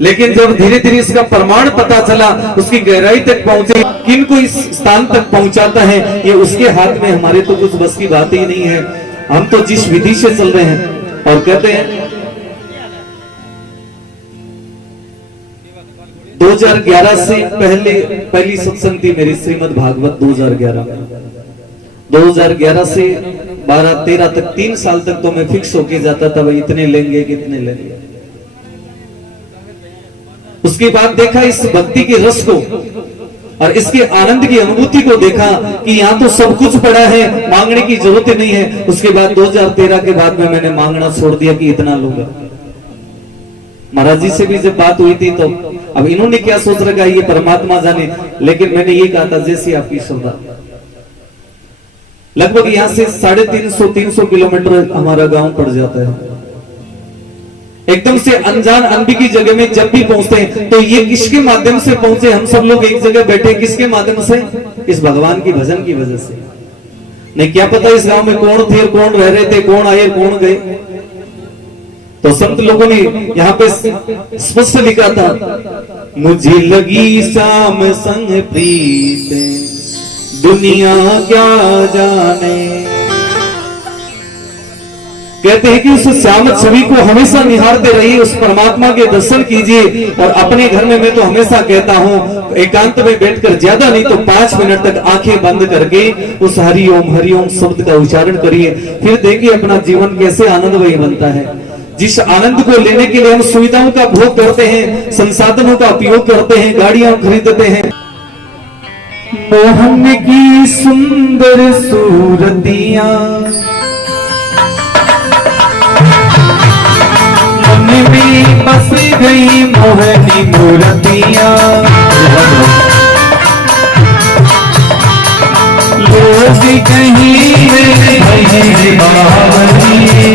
लेकिन जब धीरे धीरे इसका प्रमाण पता चला, उसकी गहराई तक पहुंचे, किन को इस स्थान तक पहुंचाता है ये उसके हाथ में, हमारे तो कुछ बस की बात ही नहीं है। हम तो जिस विधि से चल रहे हैं। और कहते हैं 2011 से पहली सत्संग थी मेरी श्रीमद् भागवत 2011 से 12-13 तक 3 साल तक तो मैं फिक्स होके जाता था भाई इतने लेंगे कितने लेंगे। उसके बाद देखा इस भक्ति के रस को और इसके आनंद की अनुभूति को देखा कि यहाँ तो सब कुछ पड़ा है, मांगने की जरूरत नहीं है। उसके बाद 2013 के बाद में मैंने मांगना छोड़ दिया कि इतना लूंगा। महाराज जी से भी जब बात हुई थी तो अब इन्होंने क्या सोच रखा ये परमात्मा जाने, लेकिन मैंने ये कहा था जैसी आपकी श्रद्धा। लगभग यहाँ से 350 किलोमीटर हमारा गांव पड़ जाता है। एकदम से अनजान अनबिकी जगह में जब भी पहुंचते हैं तो ये किसके माध्यम से पहुंचे? हम सब लोग एक जगह बैठे, किसके माध्यम से? इस भगवान की भजन की वजह से। नहीं क्या पता इस गांव में कौन थे, कौन रह रहे थे, कौन आए कौन गए। तो संत लोगों ने यहाँ पे स्पष्ट लिखा था, मुझे लगी शाम संग प्रीत दुनिया क्या जाने। कहते हैं कि उस श्याम छवि को हमेशा निहारते रहिए, उस परमात्मा के दर्शन कीजिए। और अपने घर में मैं तो हमेशा कहता हूं एकांत में बैठकर ज्यादा नहीं तो 5 मिनट तक आंखें बंद करके उस हरिओम शब्द का उच्चारण करिए। फिर देखिए अपना जीवन कैसे आनंदमय बनता है। जिस आनंद को लेने के लिए हम सुविधाओं का भोग करते हैं, संसाधनों का उपयोग करते हैं, गाड़ियां खरीदते हैं। मोहन की सुंदर सूरतियां मन में बस गई, मोहनी मूर्तियां लोग कहीं में बावली,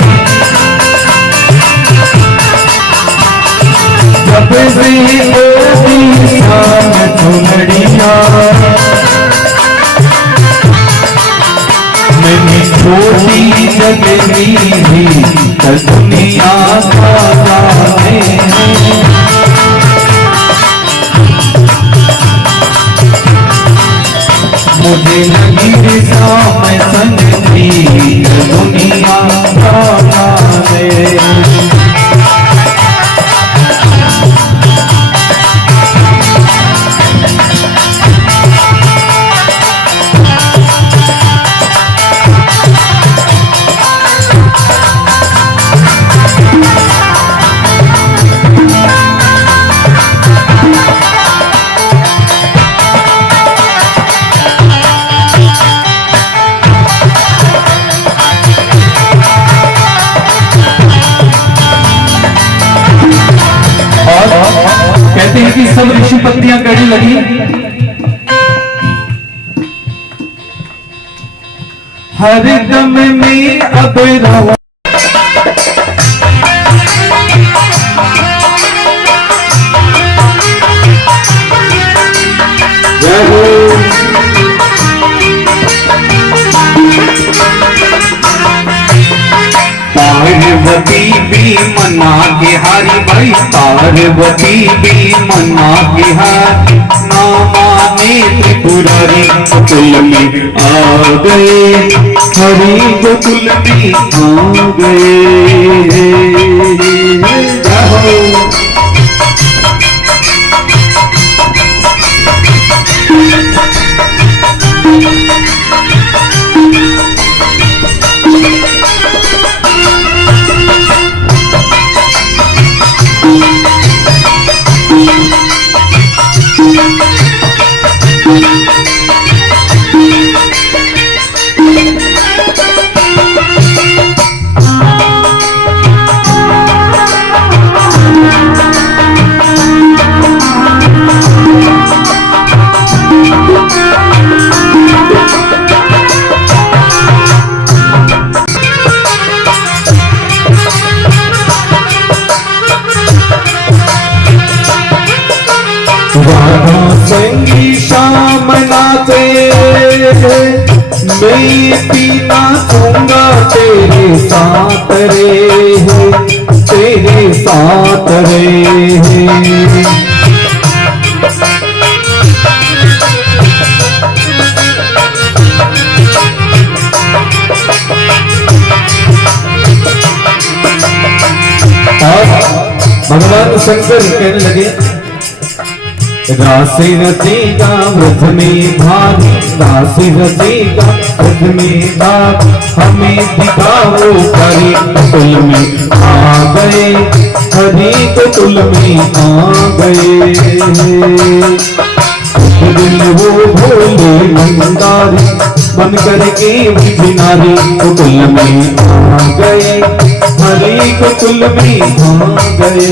जब से ओती शाम चुनड़ियां मैंने छोटी जगनी भी दुनिया मुझे लगी शाम संग दुनिया कहते हैं कि सब ऋषि पत्नियां कड़ी लगी हर दम में अब रहूं जय हो। पार्वती भी मना के हारी भाई, पार्वती भी मना के हार, ना माने त्रिपुरारी गोकुल में आ गए, हरि गोकुल में आ गए। जाओ संगी शाम नाचे, मैं पीना चाहूंगा तेरे साथ रे, तेरे साथ रे। भगवान शंकर कहने लगे, राशि रचेगा व्रत में भाग, राशि रचेगा व्रत में भाग, हमें दिखाओ हरि गोकुल में आ गए, हरि गोकुल में आ गए। एक दिन वो भोले भंडारी बन करके भिखारी गोकुल में आ गए, हरि गोकुल में आ गए।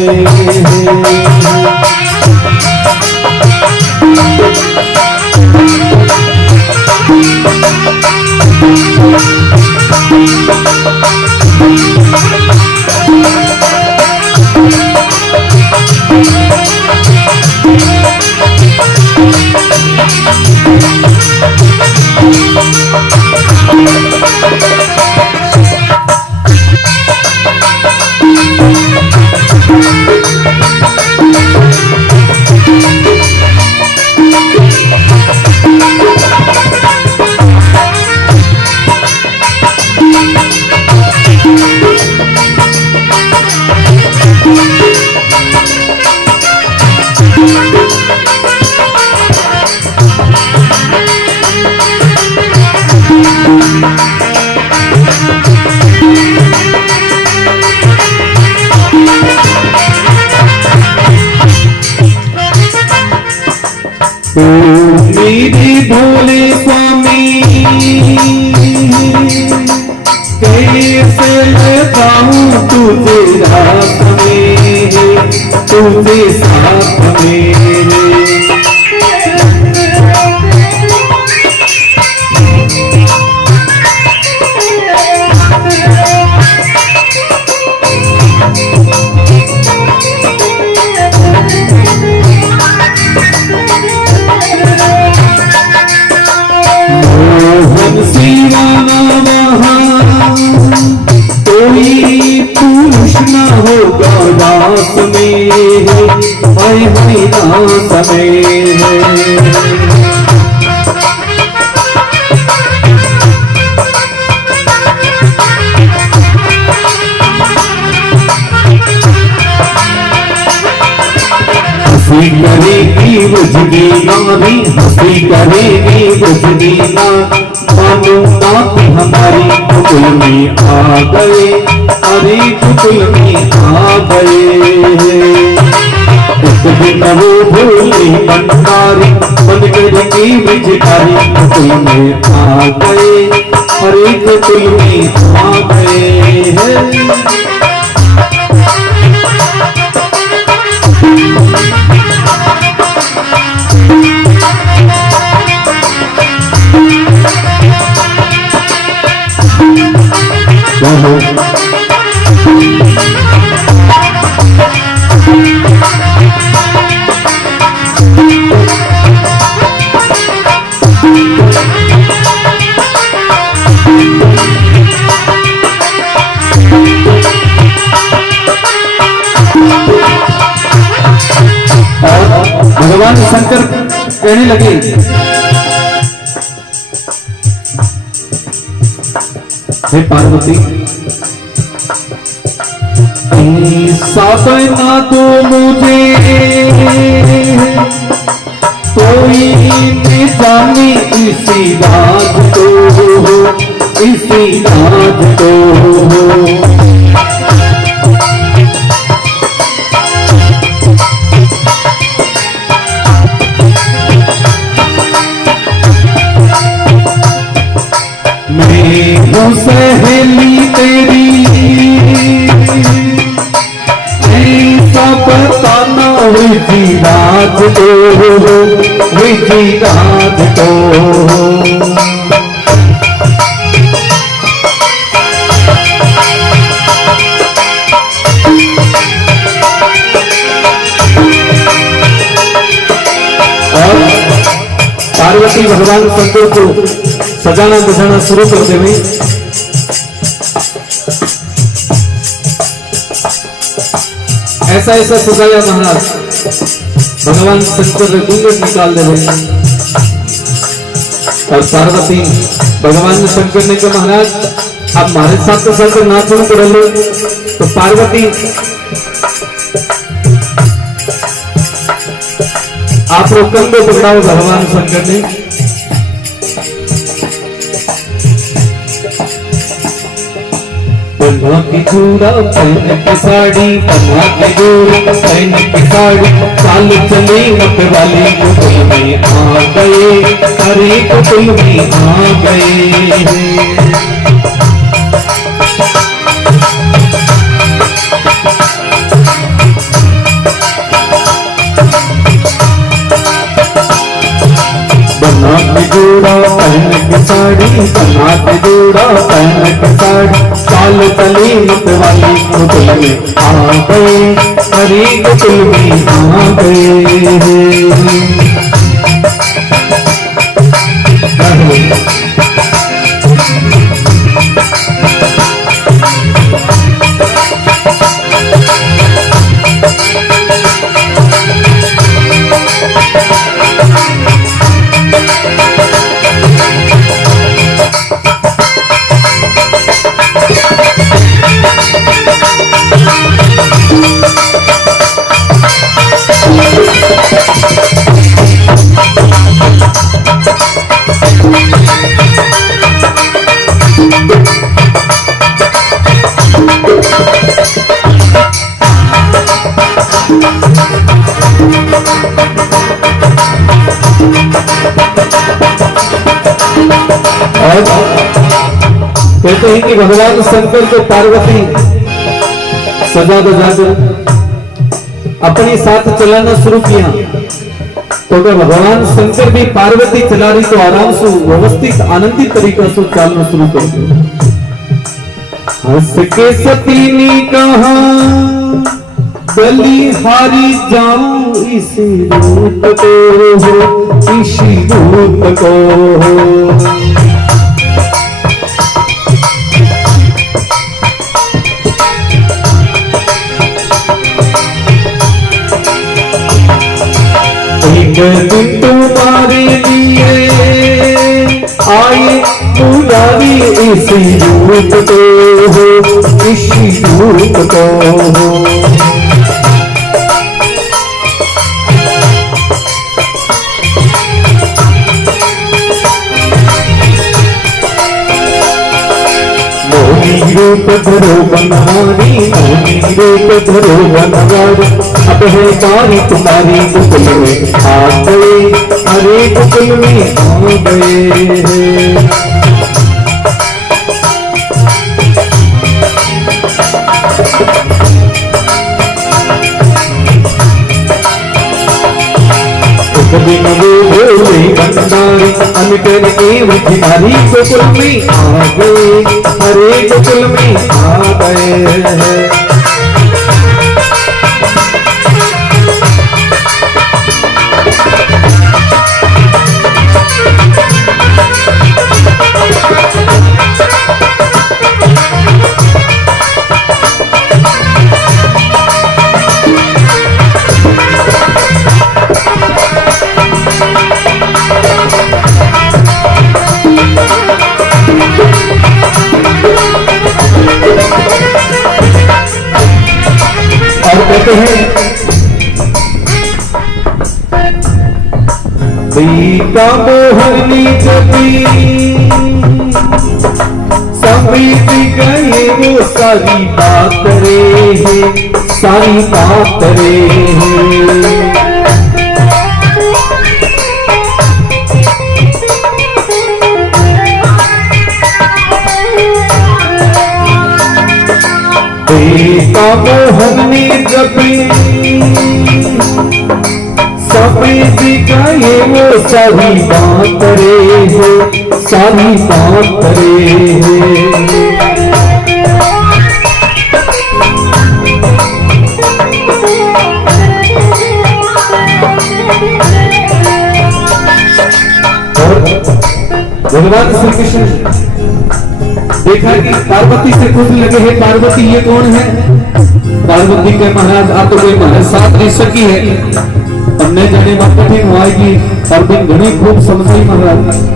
मेरे भोले स्वामी कैसे लगाऊं तुझे रात में, तुझे साथ में। कोई पुरुष न होगा रात में, हाय हाय रात में। हंसी करेगी बुझगी नारी, हंसी करेगी बुझगी ना, मानो नाथ हमारी गोकुल में आ गए, हरि गोकुल में आ गए। एक दिन वो भोले भंडारी बन करके भिखारी गोकुल में आ गए, हरि गोकुल में आ गए। भगवान शंकर कहने लगे, हे पार्वती, साथ ना तो मुझे कोई न जाने इसी राज तो, इसी राज तो। मैं सहेली तेरी ऐसा बताना विधि राज तो, विधि राज तो। पार्वती भगवान शंकर को सजाना बजाना शुरू कर देवे। ऐसा ऐसा सजाया महाराज, भगवान शंकर ने घूंघट निकाल देवे। और पार्वती भगवान शंकर ने कहा, महाराज आप हमारे साथ तो चलकर नाचन कर लो। तो पार्वती आप लोग कंधे पकड़ाओ। भगवान शंकर ने पन्ना की चूड़ा पहन की साड़ी, पन्ना की चूड़ा पहन की साड़ी, चाल चले मत वाली कुल में आ गए, अरे कुल में आ गए। जोड़ा पहन के साड़ी, बना के जोड़ा पहन के साड़ी, चाल चली मत वाली कुल में आ गए, अरे कुल में आ गए। कहते हैं कि भगवान शंकर को पार्वती सजा बजाकर अपने साथ चलाना शुरू किया। तो अगर भगवान शंकर भी पार्वती चला रही तो आराम से व्यवस्थित आनंदित तरीका से चलना शुरू कर दिया। हंस के सती ने कहा, बलि हारी जाऊं इस रूप को, इस रूप को। दिन तुम्हारे लिए आए पुजारी इस रूप को, इस रूप को। रूप धरो बनवारी, रूप धरो बनवारी, अब है बारी तुम्हारी कुल में आ गए, अरे कुल में आ गए। दिन वो भोले भंडारी, अन पहन के भिखारी गोकुल में आ गए, हरे गोकुल में आ गए। और कहते हैं का मोहनी जबी समृत गए वो सारी बात रे है, सारी बात रे है। का मोहनी जबी सफेद गए वो सारी बात रे है, सारी बात रे है। भगवान श्री कृष्ण देखा कि पार्वती से खुश लगे हैं। पार्वती ये कौन है? पार्वती के महाराज आप तो कोई महाराज साथ नहीं सकी है, हमने जाने में कठिन होगी और दिन घनी खूब समझाई महाराज।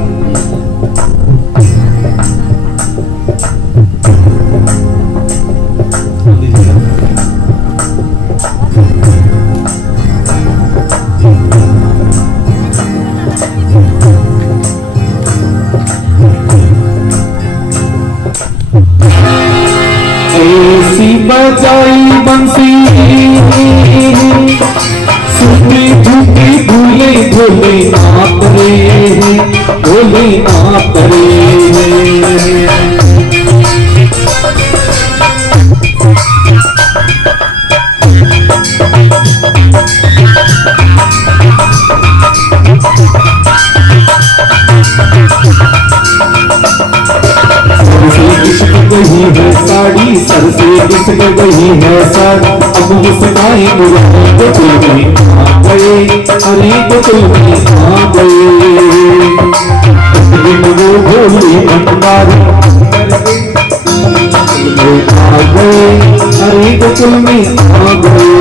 ऐसी बजाई बंसी सुनी झुकी भूले भोले नाथ रे, भोले नाथ रे। गई है साड़ी सर से घिसक गई है सर, अब मुस्काए गोकुल में आ गए, हरे गोकुल में आ गए। वो भोली भंडारी आ गए, हरे गोकुल में आ गए।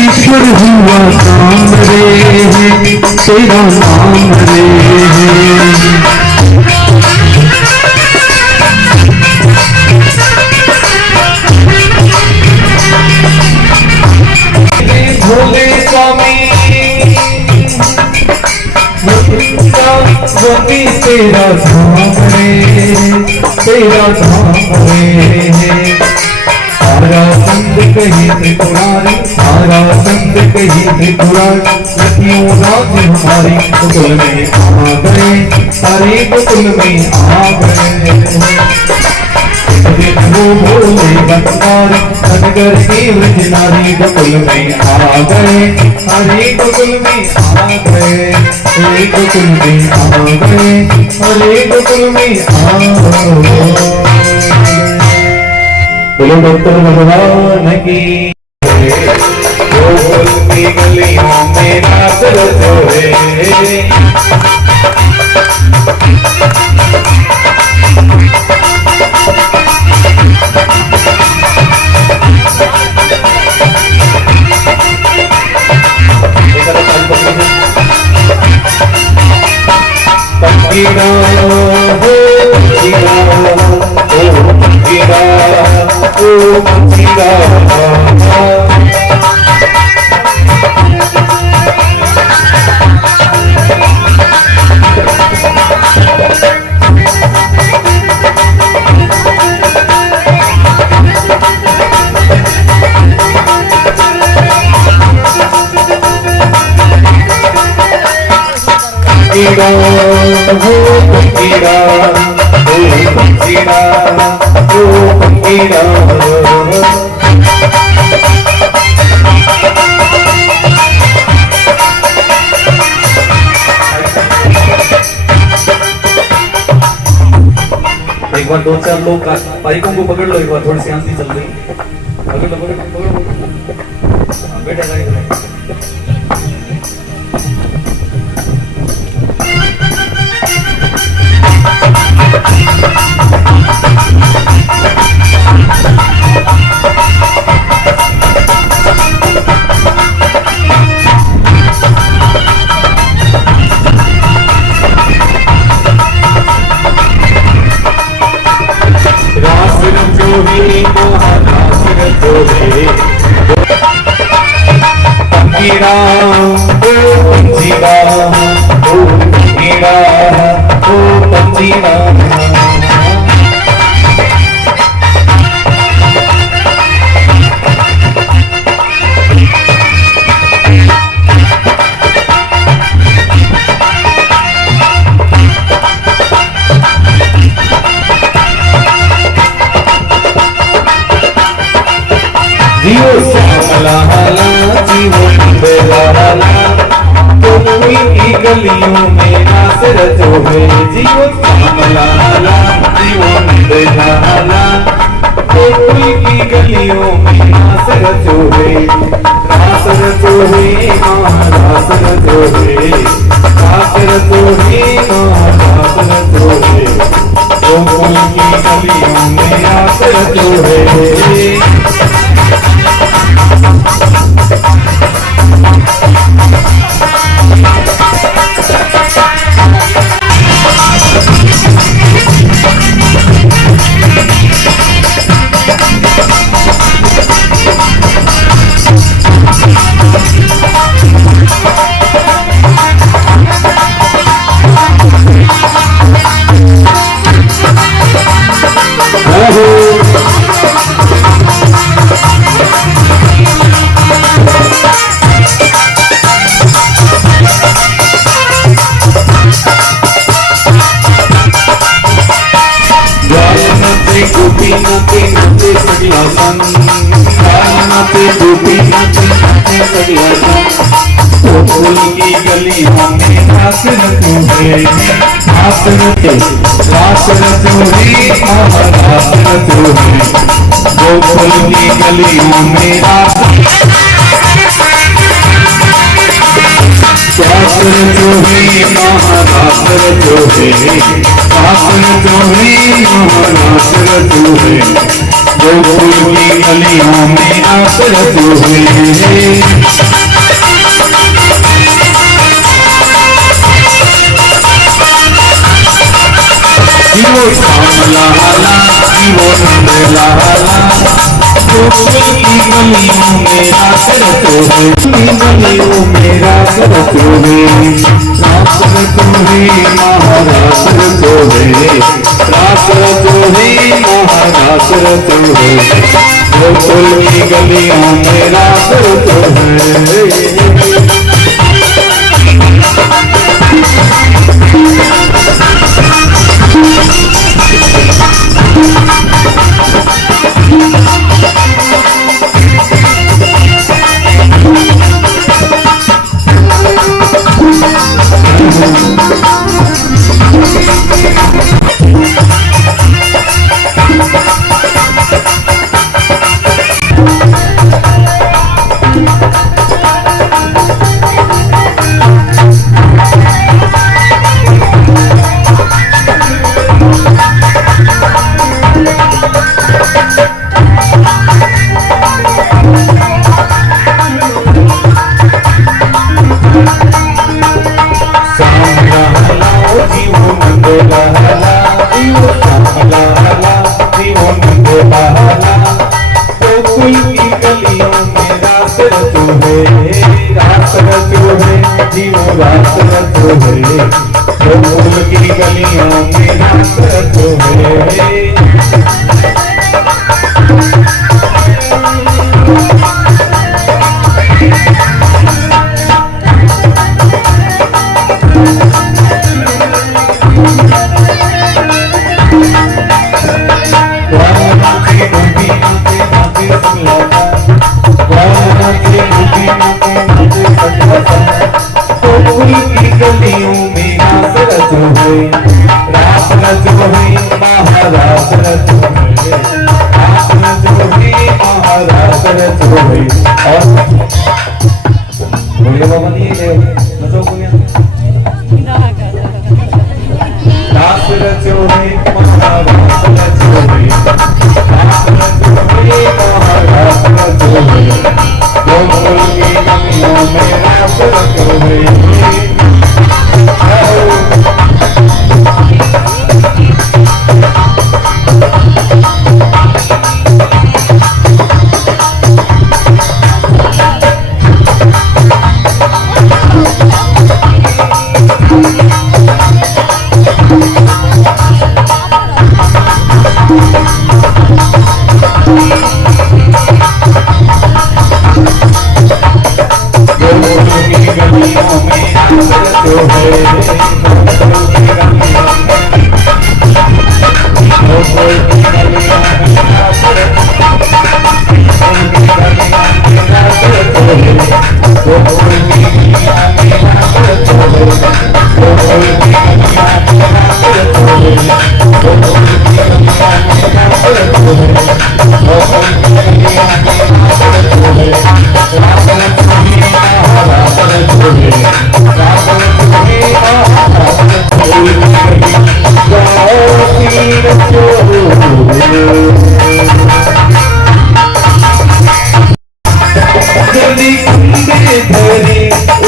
ईश्वर हुआ नाम रे, तेरा नाम रे। भोले स्वामी स्वामी तेरा धाम रे, तेरा धाम रे। तारा संत कही त्रिपुरारी, तारा संत कही त्रिपुरारी, लखियों राज हमारे गोकुल में आ गए, सारे गोकुल में आ गए। दिन वो भोले भंडारी अनगर की व्रज नारी गोकुल में आ गए, हरे गोकुल में आ गए, हरे गोकुल में आ गए, हरे गोकुल में आ गए। बोलो डॉक्टर भगवान की। गोकुल की गलियों में नाच रहे, पंखीड़ा हो पंखीड़ा, ओ पंखीड़ा, ओ पंखीड़ा। पंखीड़ा हो पंखीड़ा, ओ पंखीड़ा, ओ पंखीड़ा। एक बार 2-4 लोग पाइपों को पकड़ लो, एक बार थोड़ी शांति चल रही, पकड़ लो पकड़ लो पकड़ लो, बैठा रहेगा। पंखीड़ा ओ पंखीड़ा, ओ पंखीड़ा, ओ पंखीड़ा। जीवो श्यामला हाला, जीवो बेला हाला, गोकुल की गलियों में नाच रहे। जीवो श्यामला हाला, जीवो बेला हाला, गोकुल की गलियों में नाच रहे। रास रहे महारास रहे, रास रहे महारास रहे, गोकुल की गलियों में नाच रहे। गोपी नाचे नाचे सगला सन, नाचे गोपी नाचे नाचे सगला सन। गोकुल की गलियों में नाच रहे, नाच रहे, रास रहे महारास रहे। गोकुल की गलियों में रास शास्त्र जोहे महाराष्ट्र जोहे, शास्त्र जोहे महाराष्ट्र जोहे। गोकुल की गलियों में आश्र जोहे। जीवो श्यामला हाला, जीवो नंदला हाला, गोकुल की गलियों में आश्र जोहे। गलियों में आश्र जोहे, आश्र जोहे महाराष्ट्र जोहे, आश्र जोहे महाराष्ट्र जोहे। गोकुल की गलियों में आश्र जोहे। गलियों में नाचत है। गलियों में रास रचो है, रास रचो है महाराज रचो है, रास रचो है महाराज रचो है। और बोलिए बाबा नहीं ले नचो बोलिए। रास रचो है महाराज रचो है, रास रचो है महाराज रचो है। गोकुल की गलियों में रास रचो है।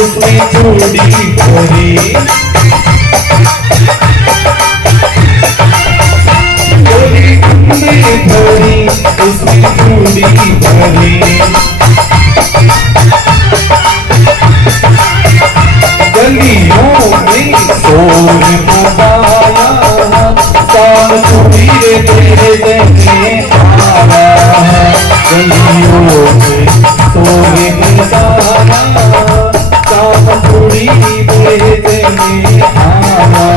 उसमें चूड़ी भरी, भरी उसमें चूड़ी भरी। गलियों में शोर मचाया, शाम चूड़ी तेरे देने आया। गलियों में शोर मचाया, शाम चूड़ी तेरे देने आया।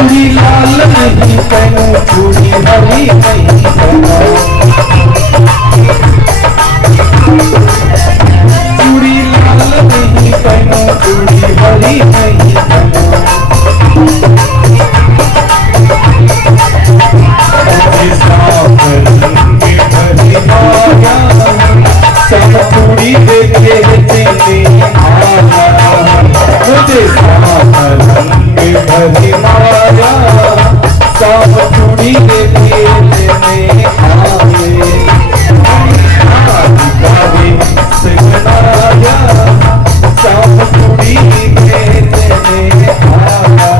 चूड़ी लाल नहीं पहनो, चूड़ी हरी नहीं पहनो, चूड़ी लाल नहीं पहनो, चूड़ी हरी नहीं पहनो। सब चूड़ी देखे चीनी आया, मुझे रंग भरी माया, सब चूड़ी देखे चीनी आए, सिमनाया सब चूड़ी देखे आया।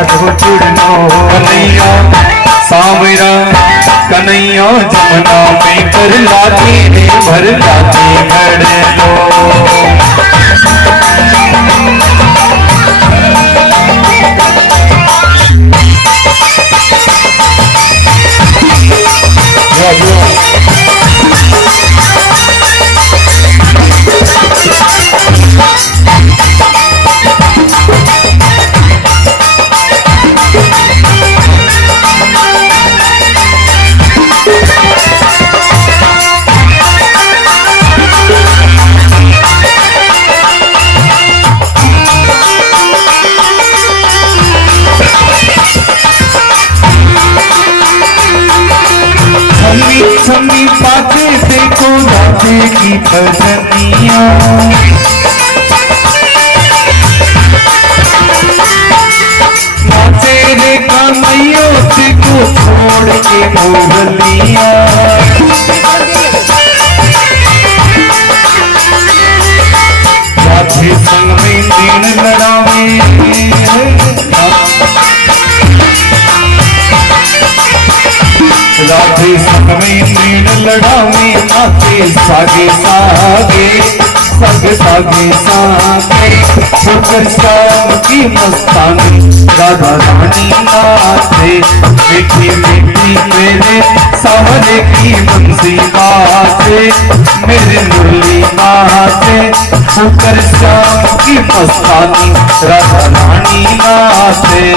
राघव चूड़नो कन्हैया सावरा कन्हैया जमुना में कर लाती रे भर लाती घर लो छम्मी पाते देखो राधे की भजनिया नाचे रे कन्हैया को छोड़ के मोरलिया राधे संग में नैन लड़ावे राधे संग में नैन लड़ावे नाचे सागे सागे सग सागे सागे होकर शाम की मस्तानी राधा रानी नाचे मीठी मीठी मेरे सावरे की बंसी नाचे मेरे मुरली नाचे होकर शाम की मस्तानी राधा रानी नाचे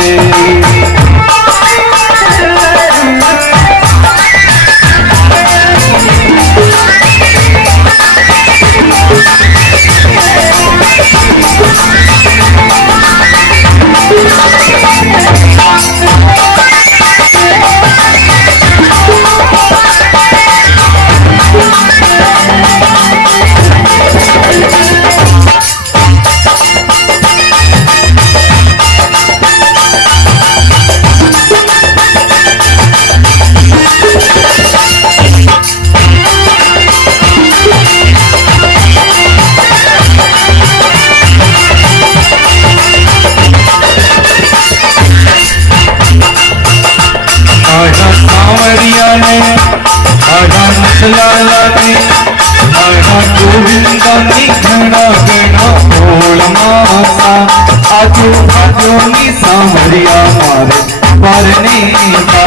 सावरिया ने आधा नचलाला ने आधा गोविंदा नी घड़ा गड़ा बोल मासा आजो आजो नी सावरिया मारे परने का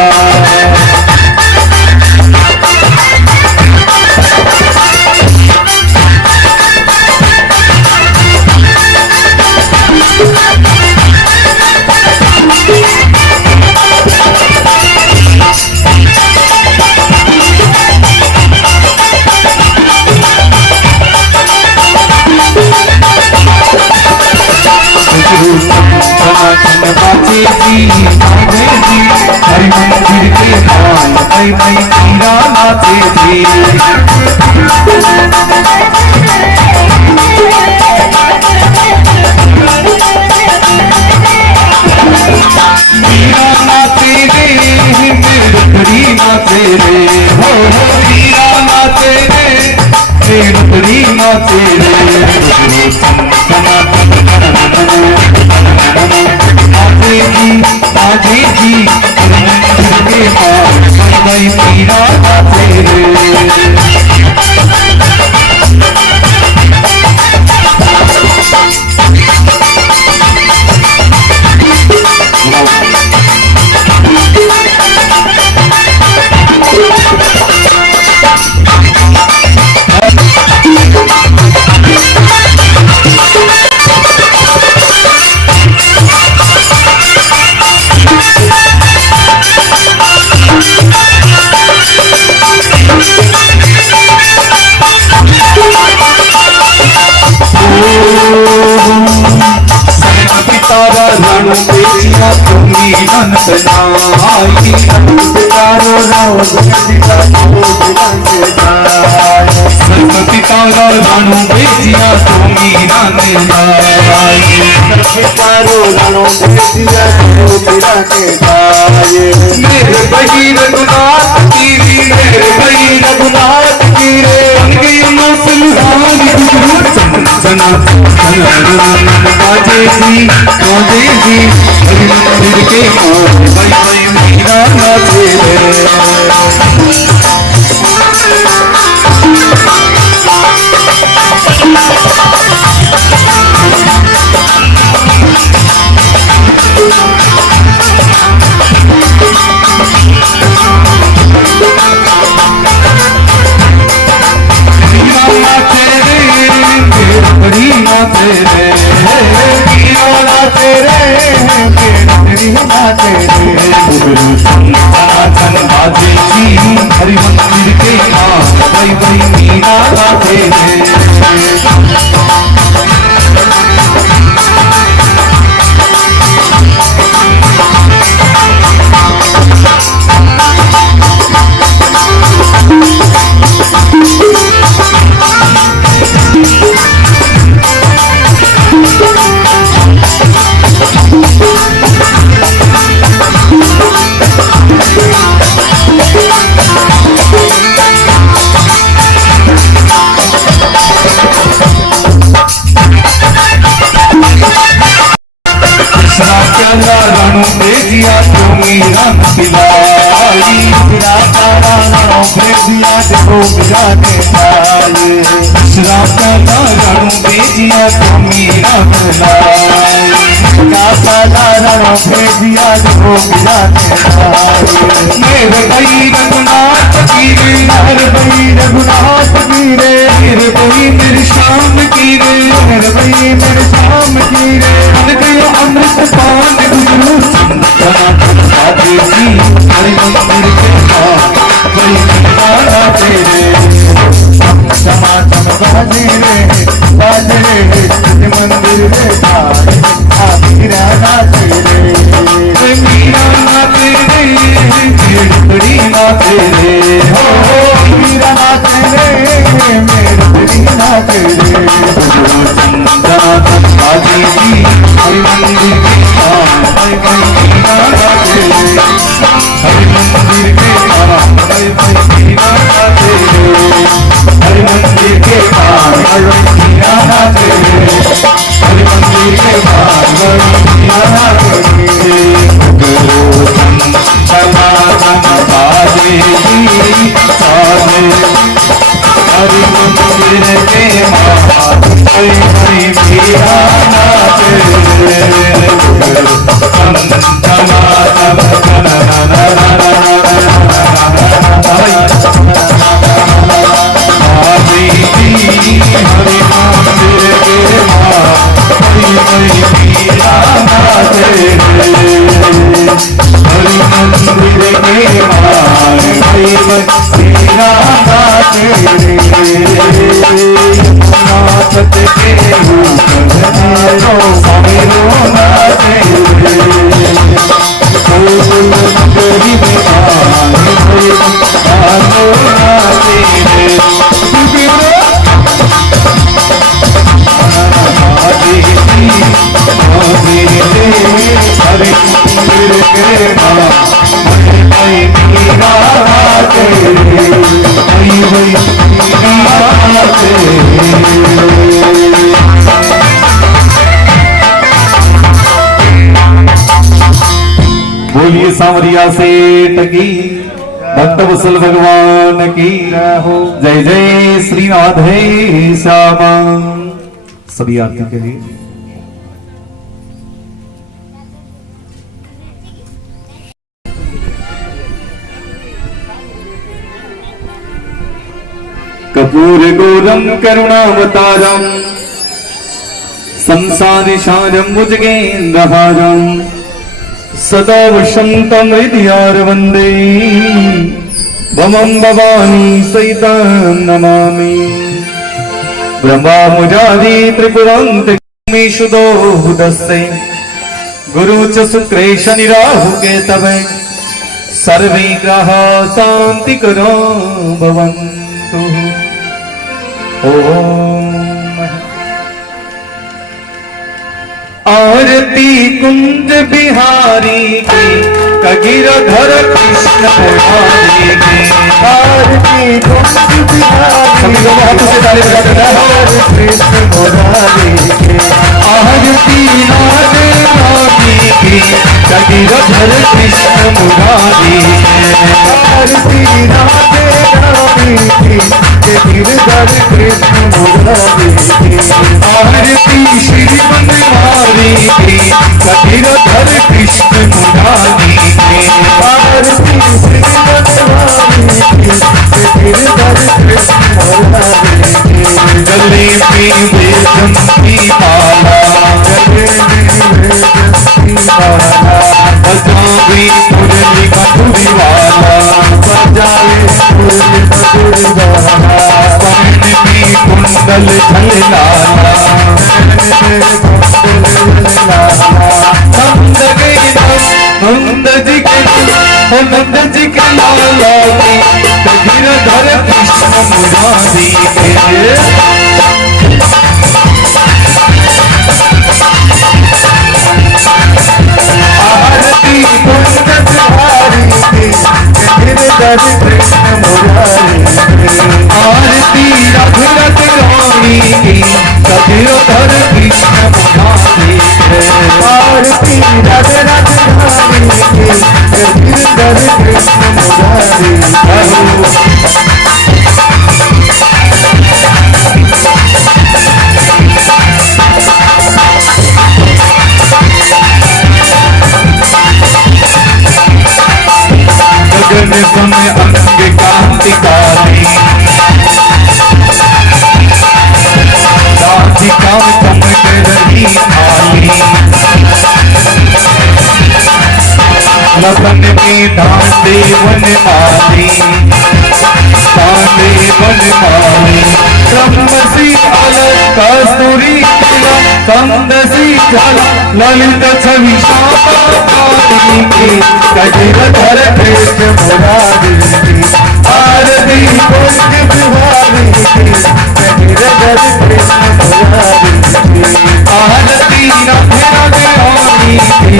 बाजे जी हरि मंदिर के पान मई मई पीरा नाचे जी मीरा नाचे रे मेरे रखड़ी नाचे रे हो मीरा नाचे रे मेरे रखड़ी नाचे रे आजे जी के पास मई पीरा नाचे रे बेचिया तुम्ही नंदनाई तारो राव गंगा सरस्वती तारा राणो बेचिया तुम्ही नंदनाई तारो राणो बेचिया तुम्ही नंदनाई मेरे भाई रघुनाथ की मेरे भाई रघुनाथ की रे उनकी मुसलमान गुरु चंचना बाजे जी कांदे जी हरि मंदिर के पास भाई भाई मीरा नाचे रे हरि मंदिर के पास भाई भाई मीरा नाचे राणो भेजिया तो मीरा पिलाई राणो भेजिया देखो बिराते पाए राणो भेजिया तो मीरा पिलाई राणो भेजिया देखो बिराते पाए मेरे भाई रघुनाथ की रे मेरे भाई रघुनाथ की रे मेरे भाई मेरी शाम की रे मेरे भाई मेरी शाम की रे अमृत पान गुरु जी हरि मंदिर के पास बड़ी मीरा तेरे टमाटम बाजे रे मंदिर के पास मीरा तेरे मीरा तेरे बड़ी ना तेरे हो मीरा तेरे मेरी बड़ी ना तेरे टमाटम बाजे जी हरि मंदिर के पास भाई भाई मीरा तेरे हरि मंदिर के पास भाई भाई मीरा तेरे हरि मंदिर के पास भाई भाई मीरा तेरे हरि मंदिर के पास भाई मीरा तेरे गुरु सनातन बाजे जी साजे हरि मंदिर के पास भाई भाई मीरा बोलिए सांवरिया सेठ की भक्त वत्सल भगवान की जय जय श्री राधे श्यामा। सभी आरती के लिए कपूर गौरम करुणावतारम संसार सारम भुजगेन्द्रहारम सदा वसंतम हृदयार वंदे भवम भवानी सहितं नमामि ब्रह्मा मुरारी त्रिपुरांतमेशुदो हुदस्ते गुरु च शुक्रे शनि राहु केतवे सर्वे ग्रह शांति करो भवन्तु। ओम आरती कुंज बिहारी की गिरधर कृष्ण मुरारी की आरती कुंज बिहारी सभी लोग हाथों से ताली बजाते हैं कृष्ण मुरारी के आरती राधे रानी की गिरधर कृष्ण मुरारी आरती राधे रानी की गिरधर कृष्ण मुरारी की आरती श्री बनवारी की गिरधर कृष्ण मुरारी की आरती श्री बनवारी की गिरधर कृष्ण मुरारी की गले में वेदंती माला गले में वेदंती माला बजावे मुरली मधुरी वाला बजाए मुरली मधुर गाना स्वर्ण में कुंडल झललाला नंद के नंद जी के नंद जी के लाला की गिरधर कृष्ण मुरारी के आरती कुंज बिहारी की गिरधर कृष्ण मुरारी की आरती रघुरथ रानी की गिरधर कृष्ण मुरारी के आरती राधे राधे रानी की गिरधर कृष्ण मुरारी गगन समय अंग कांति काली राधिका चमक रही आली लगन में डांडे वन माली डांडे वन माली ब्रह्मसी अलग कस्तूरी कंदसी जल ललित छवि श्यामाली की गिरधर कृष्ण मुरारी की आरती कुंज बिहारी की गिरधर कृष्ण मुरारी की आरती राधे राधे रानी की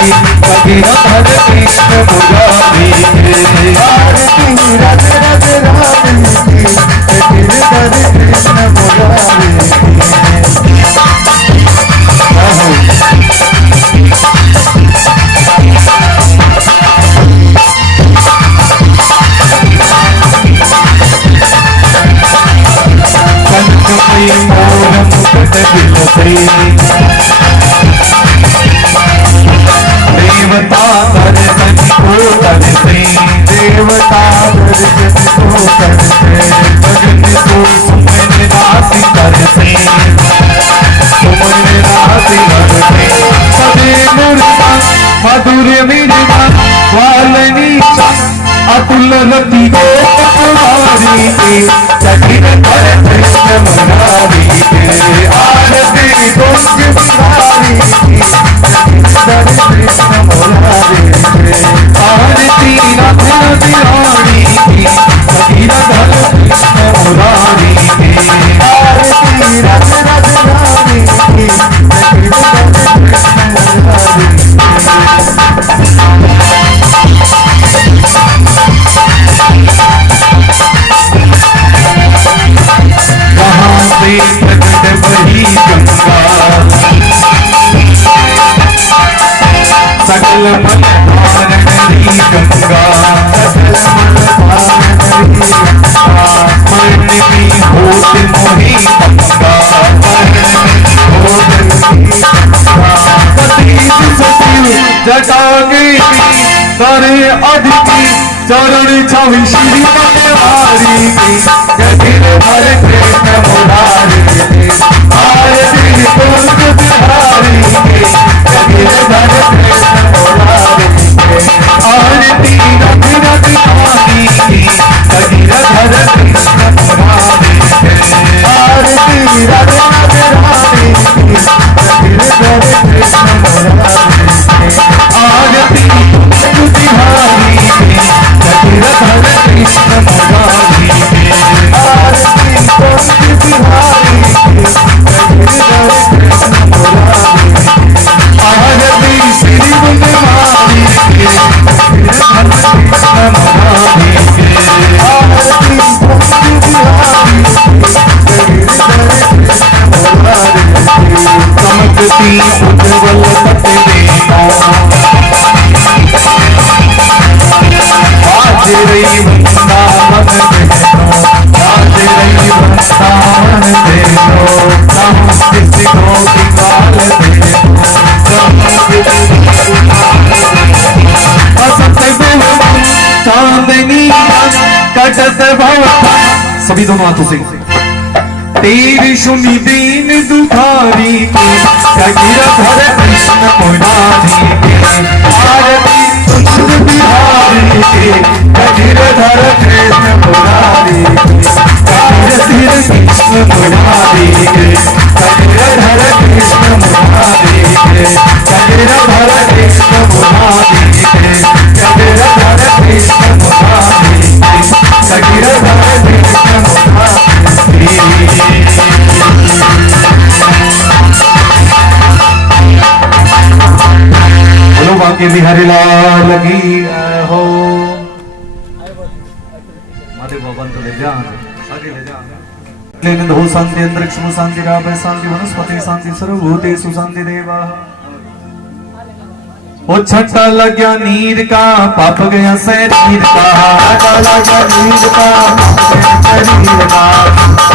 गिरधर कृष्ण मुरारी के आरती राधे राधे रानी की गिरधर कृष्ण मुरारी की कंचमयी मोर मुकुट बिलसे देवता दर्शन को तरसे देवता दर्शन को करते गगन को सुमन राशि करसे सुमन राशि करसे सदे मुर्गा मधुर मृगा वालनी अतुल रति को कुमारी की गिरधर कृष्ण मुरारी के आरती कुंज बिहारी की गिरधर कृष्ण मुरारी के आरती राधे राधे रानी की गिरधर कृष्ण मुरारी के आरती राधे राधे रानी की गिरधर कृष्ण मुरारी कहाँ से प्रकट वही गंगा सकल मन धारणी गंगा मन में होत मोहि गंगा सतीश सचिव जटा के करे अधिकी चरण छवि श्री मनवारी की गिरधर कृष्ण मुरारी के आरती कुंज बिहारी के गिरधर कृष्ण मुरारी के आरती रघु रघु रानी की गिरधर कृष्ण मुरारी के आरती राधे राधे रानी की गिरधर कृष्ण मुरारी के आरती कुंज बिहारी के गिरधर कृष्ण मुरारी के आरती कुंज बिहारी की गिरधर कृष्ण मुरारी के आरती श्री बनवारी के सभी दोनों हाथों से। तेरी सुनी दीन दुखारी के गिरधर कृष्ण मुरारी के आरती सुंदर बिहारी के गिरधर कृष्ण मुरारी के कृष्ण मुरारी के गिरधर कृष्ण मुरारी के गिरधर कृष्ण मुरारी के गिरधर कृष्ण मुरारी के गिरधर कृष्ण मुरारी। बोलो बांके बिहारी लाल की जय हो। माते भगवान को ले जा आगे ले जा। लेकिन हो शांति अंतरिक्ष में शांति राव शांति वनस्पति शांति सर्वभूतेषु शांति देवा। ओ छठा लग्या नीर का पाप गया शरीर का छठा लग्या नीर का शरीर का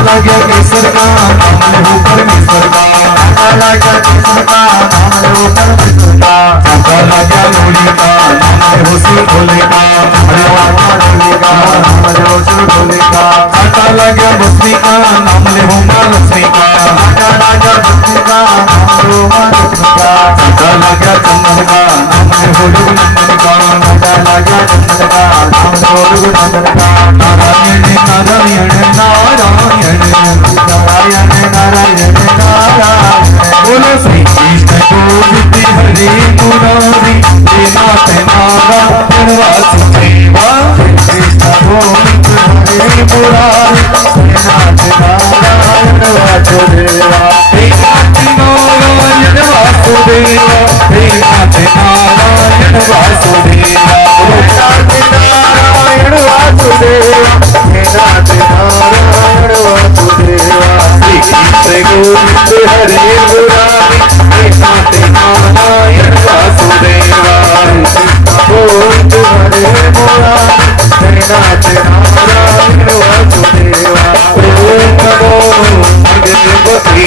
लग्या केसर का नाम ले हो परमेश्वर का छठा लग्या केसर का नाम ले हो परमेश्वर का छठा लग्या लोली का नाम ले हो शिव भोले का हरे राम लोली का नाम ले हो शिव भोले का छठा लग्या बस्ती का नाम ले हो मां लक्ष्मी का छठा लग्या बस्ती का नाम ले हो मां लक्ष्मी का छठा लग्या चंदन का नाम ले हो रघुनंदन का छठा लग्या चंदन का नाम ले हो रघुनंदन का नारायण नारायण नारायण नारायण नारायण नारायण। बोलो श्री कृष्ण गोविंद हरे मुरारी हे नाथ नारायण वासुदेवा कृष्ण गोविंद हरे मुरारी हे नाथ नारायण वासुदेवा हे नाथ नारायण वासुदेवा हे नाथ नारायण वासुदेवा हे नाथ नारायण वासुदेवा हे नाथ नारायण वासुदेवा श्री कृष्ण गोविंद हरे मुरारी हे नाथ नारायण वासुदेवा कृष्ण गोविंद हरे मुरारी हे नाथ नारायण वासुदेवा। ओम नमो भगवते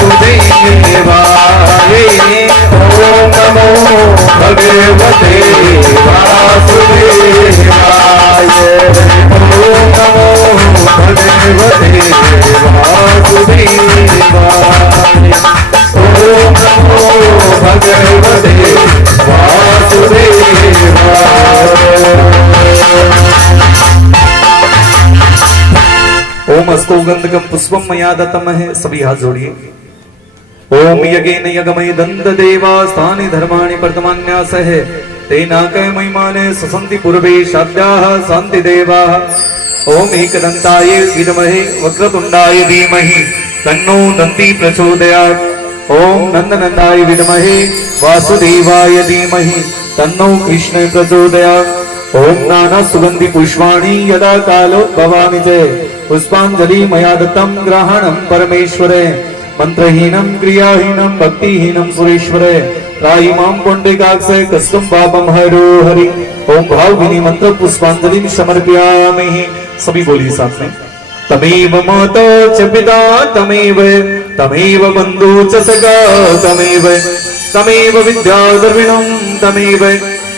वासुदेवाय ओम नमो भगवते वासुदेवाय ओम नमो भगवते वासुदेवाय ओम नमो भगवते वासुदेवाय। ओम अस्तु गंधकम पुष्पम मया दत्तमहे। सभी हाथ जोड़िए। ओम यज्ञेन यज्ञमय दंत देवा स्थानि धर्माणि वर्तमान्यासः तेनाकय महिमाने ससन्ति पूर्वे शाद्याः शान्ति देवाः। ओम एकदन्ताय विद्महे वक्रतुण्डाय धीमहि तन्नो दन्ति प्रचोदयात्। ओम नंदनंदाय विद्महे वासुदेवाय धीमहि तन्नो कृष्ण प्रचोदयात्। ओम नाना सुगंधि पुष्पाणि यदा कालोद्भवामि च पुष्पांजलि मया दत्तं ग्रहणं परमेश्वरे मंत्रहीनं क्रियाहीनं भक्तिहीनं सुरेश्वरे त्राहि मां पुण्डरीकाक्ष कष्टं पापं हरो हरि। ओम भावभीनि मंत्र पुष्पांजलि समर्पयामि। सभी बोलिए साथ में। तमेव माता च पिता तमेव तमेव बन्धु च सखा तमेव तमेव विद्या द्रविणं तमेव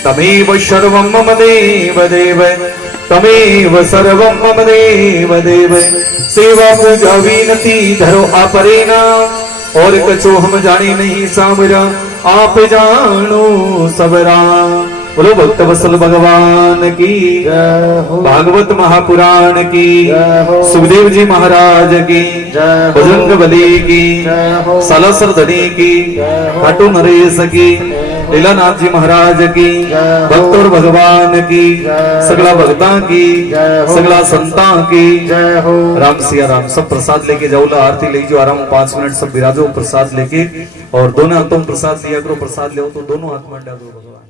तमेव सर्वं मम देव देव तमेव सर्वं मम देव देव। सेवा पूजा विनती धरो आपरेना और कछो हम जाने नहीं सामरा आप जानो सबरा। बोलो भक्त वत्सल भगवान की भागवत महापुराण की सुखदेव जी महाराज की बजरंग बली की सालासर धनी की खाटू नरेश की लीलानाथ जी महाराज की भक्त और भगवान की सगला भक्ता की सगला संता की राम सिया राम। सब प्रसाद लेके जाओ ला आरती ले जो आराम 5 मिनट सब विराजो प्रसाद लेके और दोनों हाथों में प्रसाद दिया करो। प्रसाद ले तो दोनों हाथ में डालो भगवान।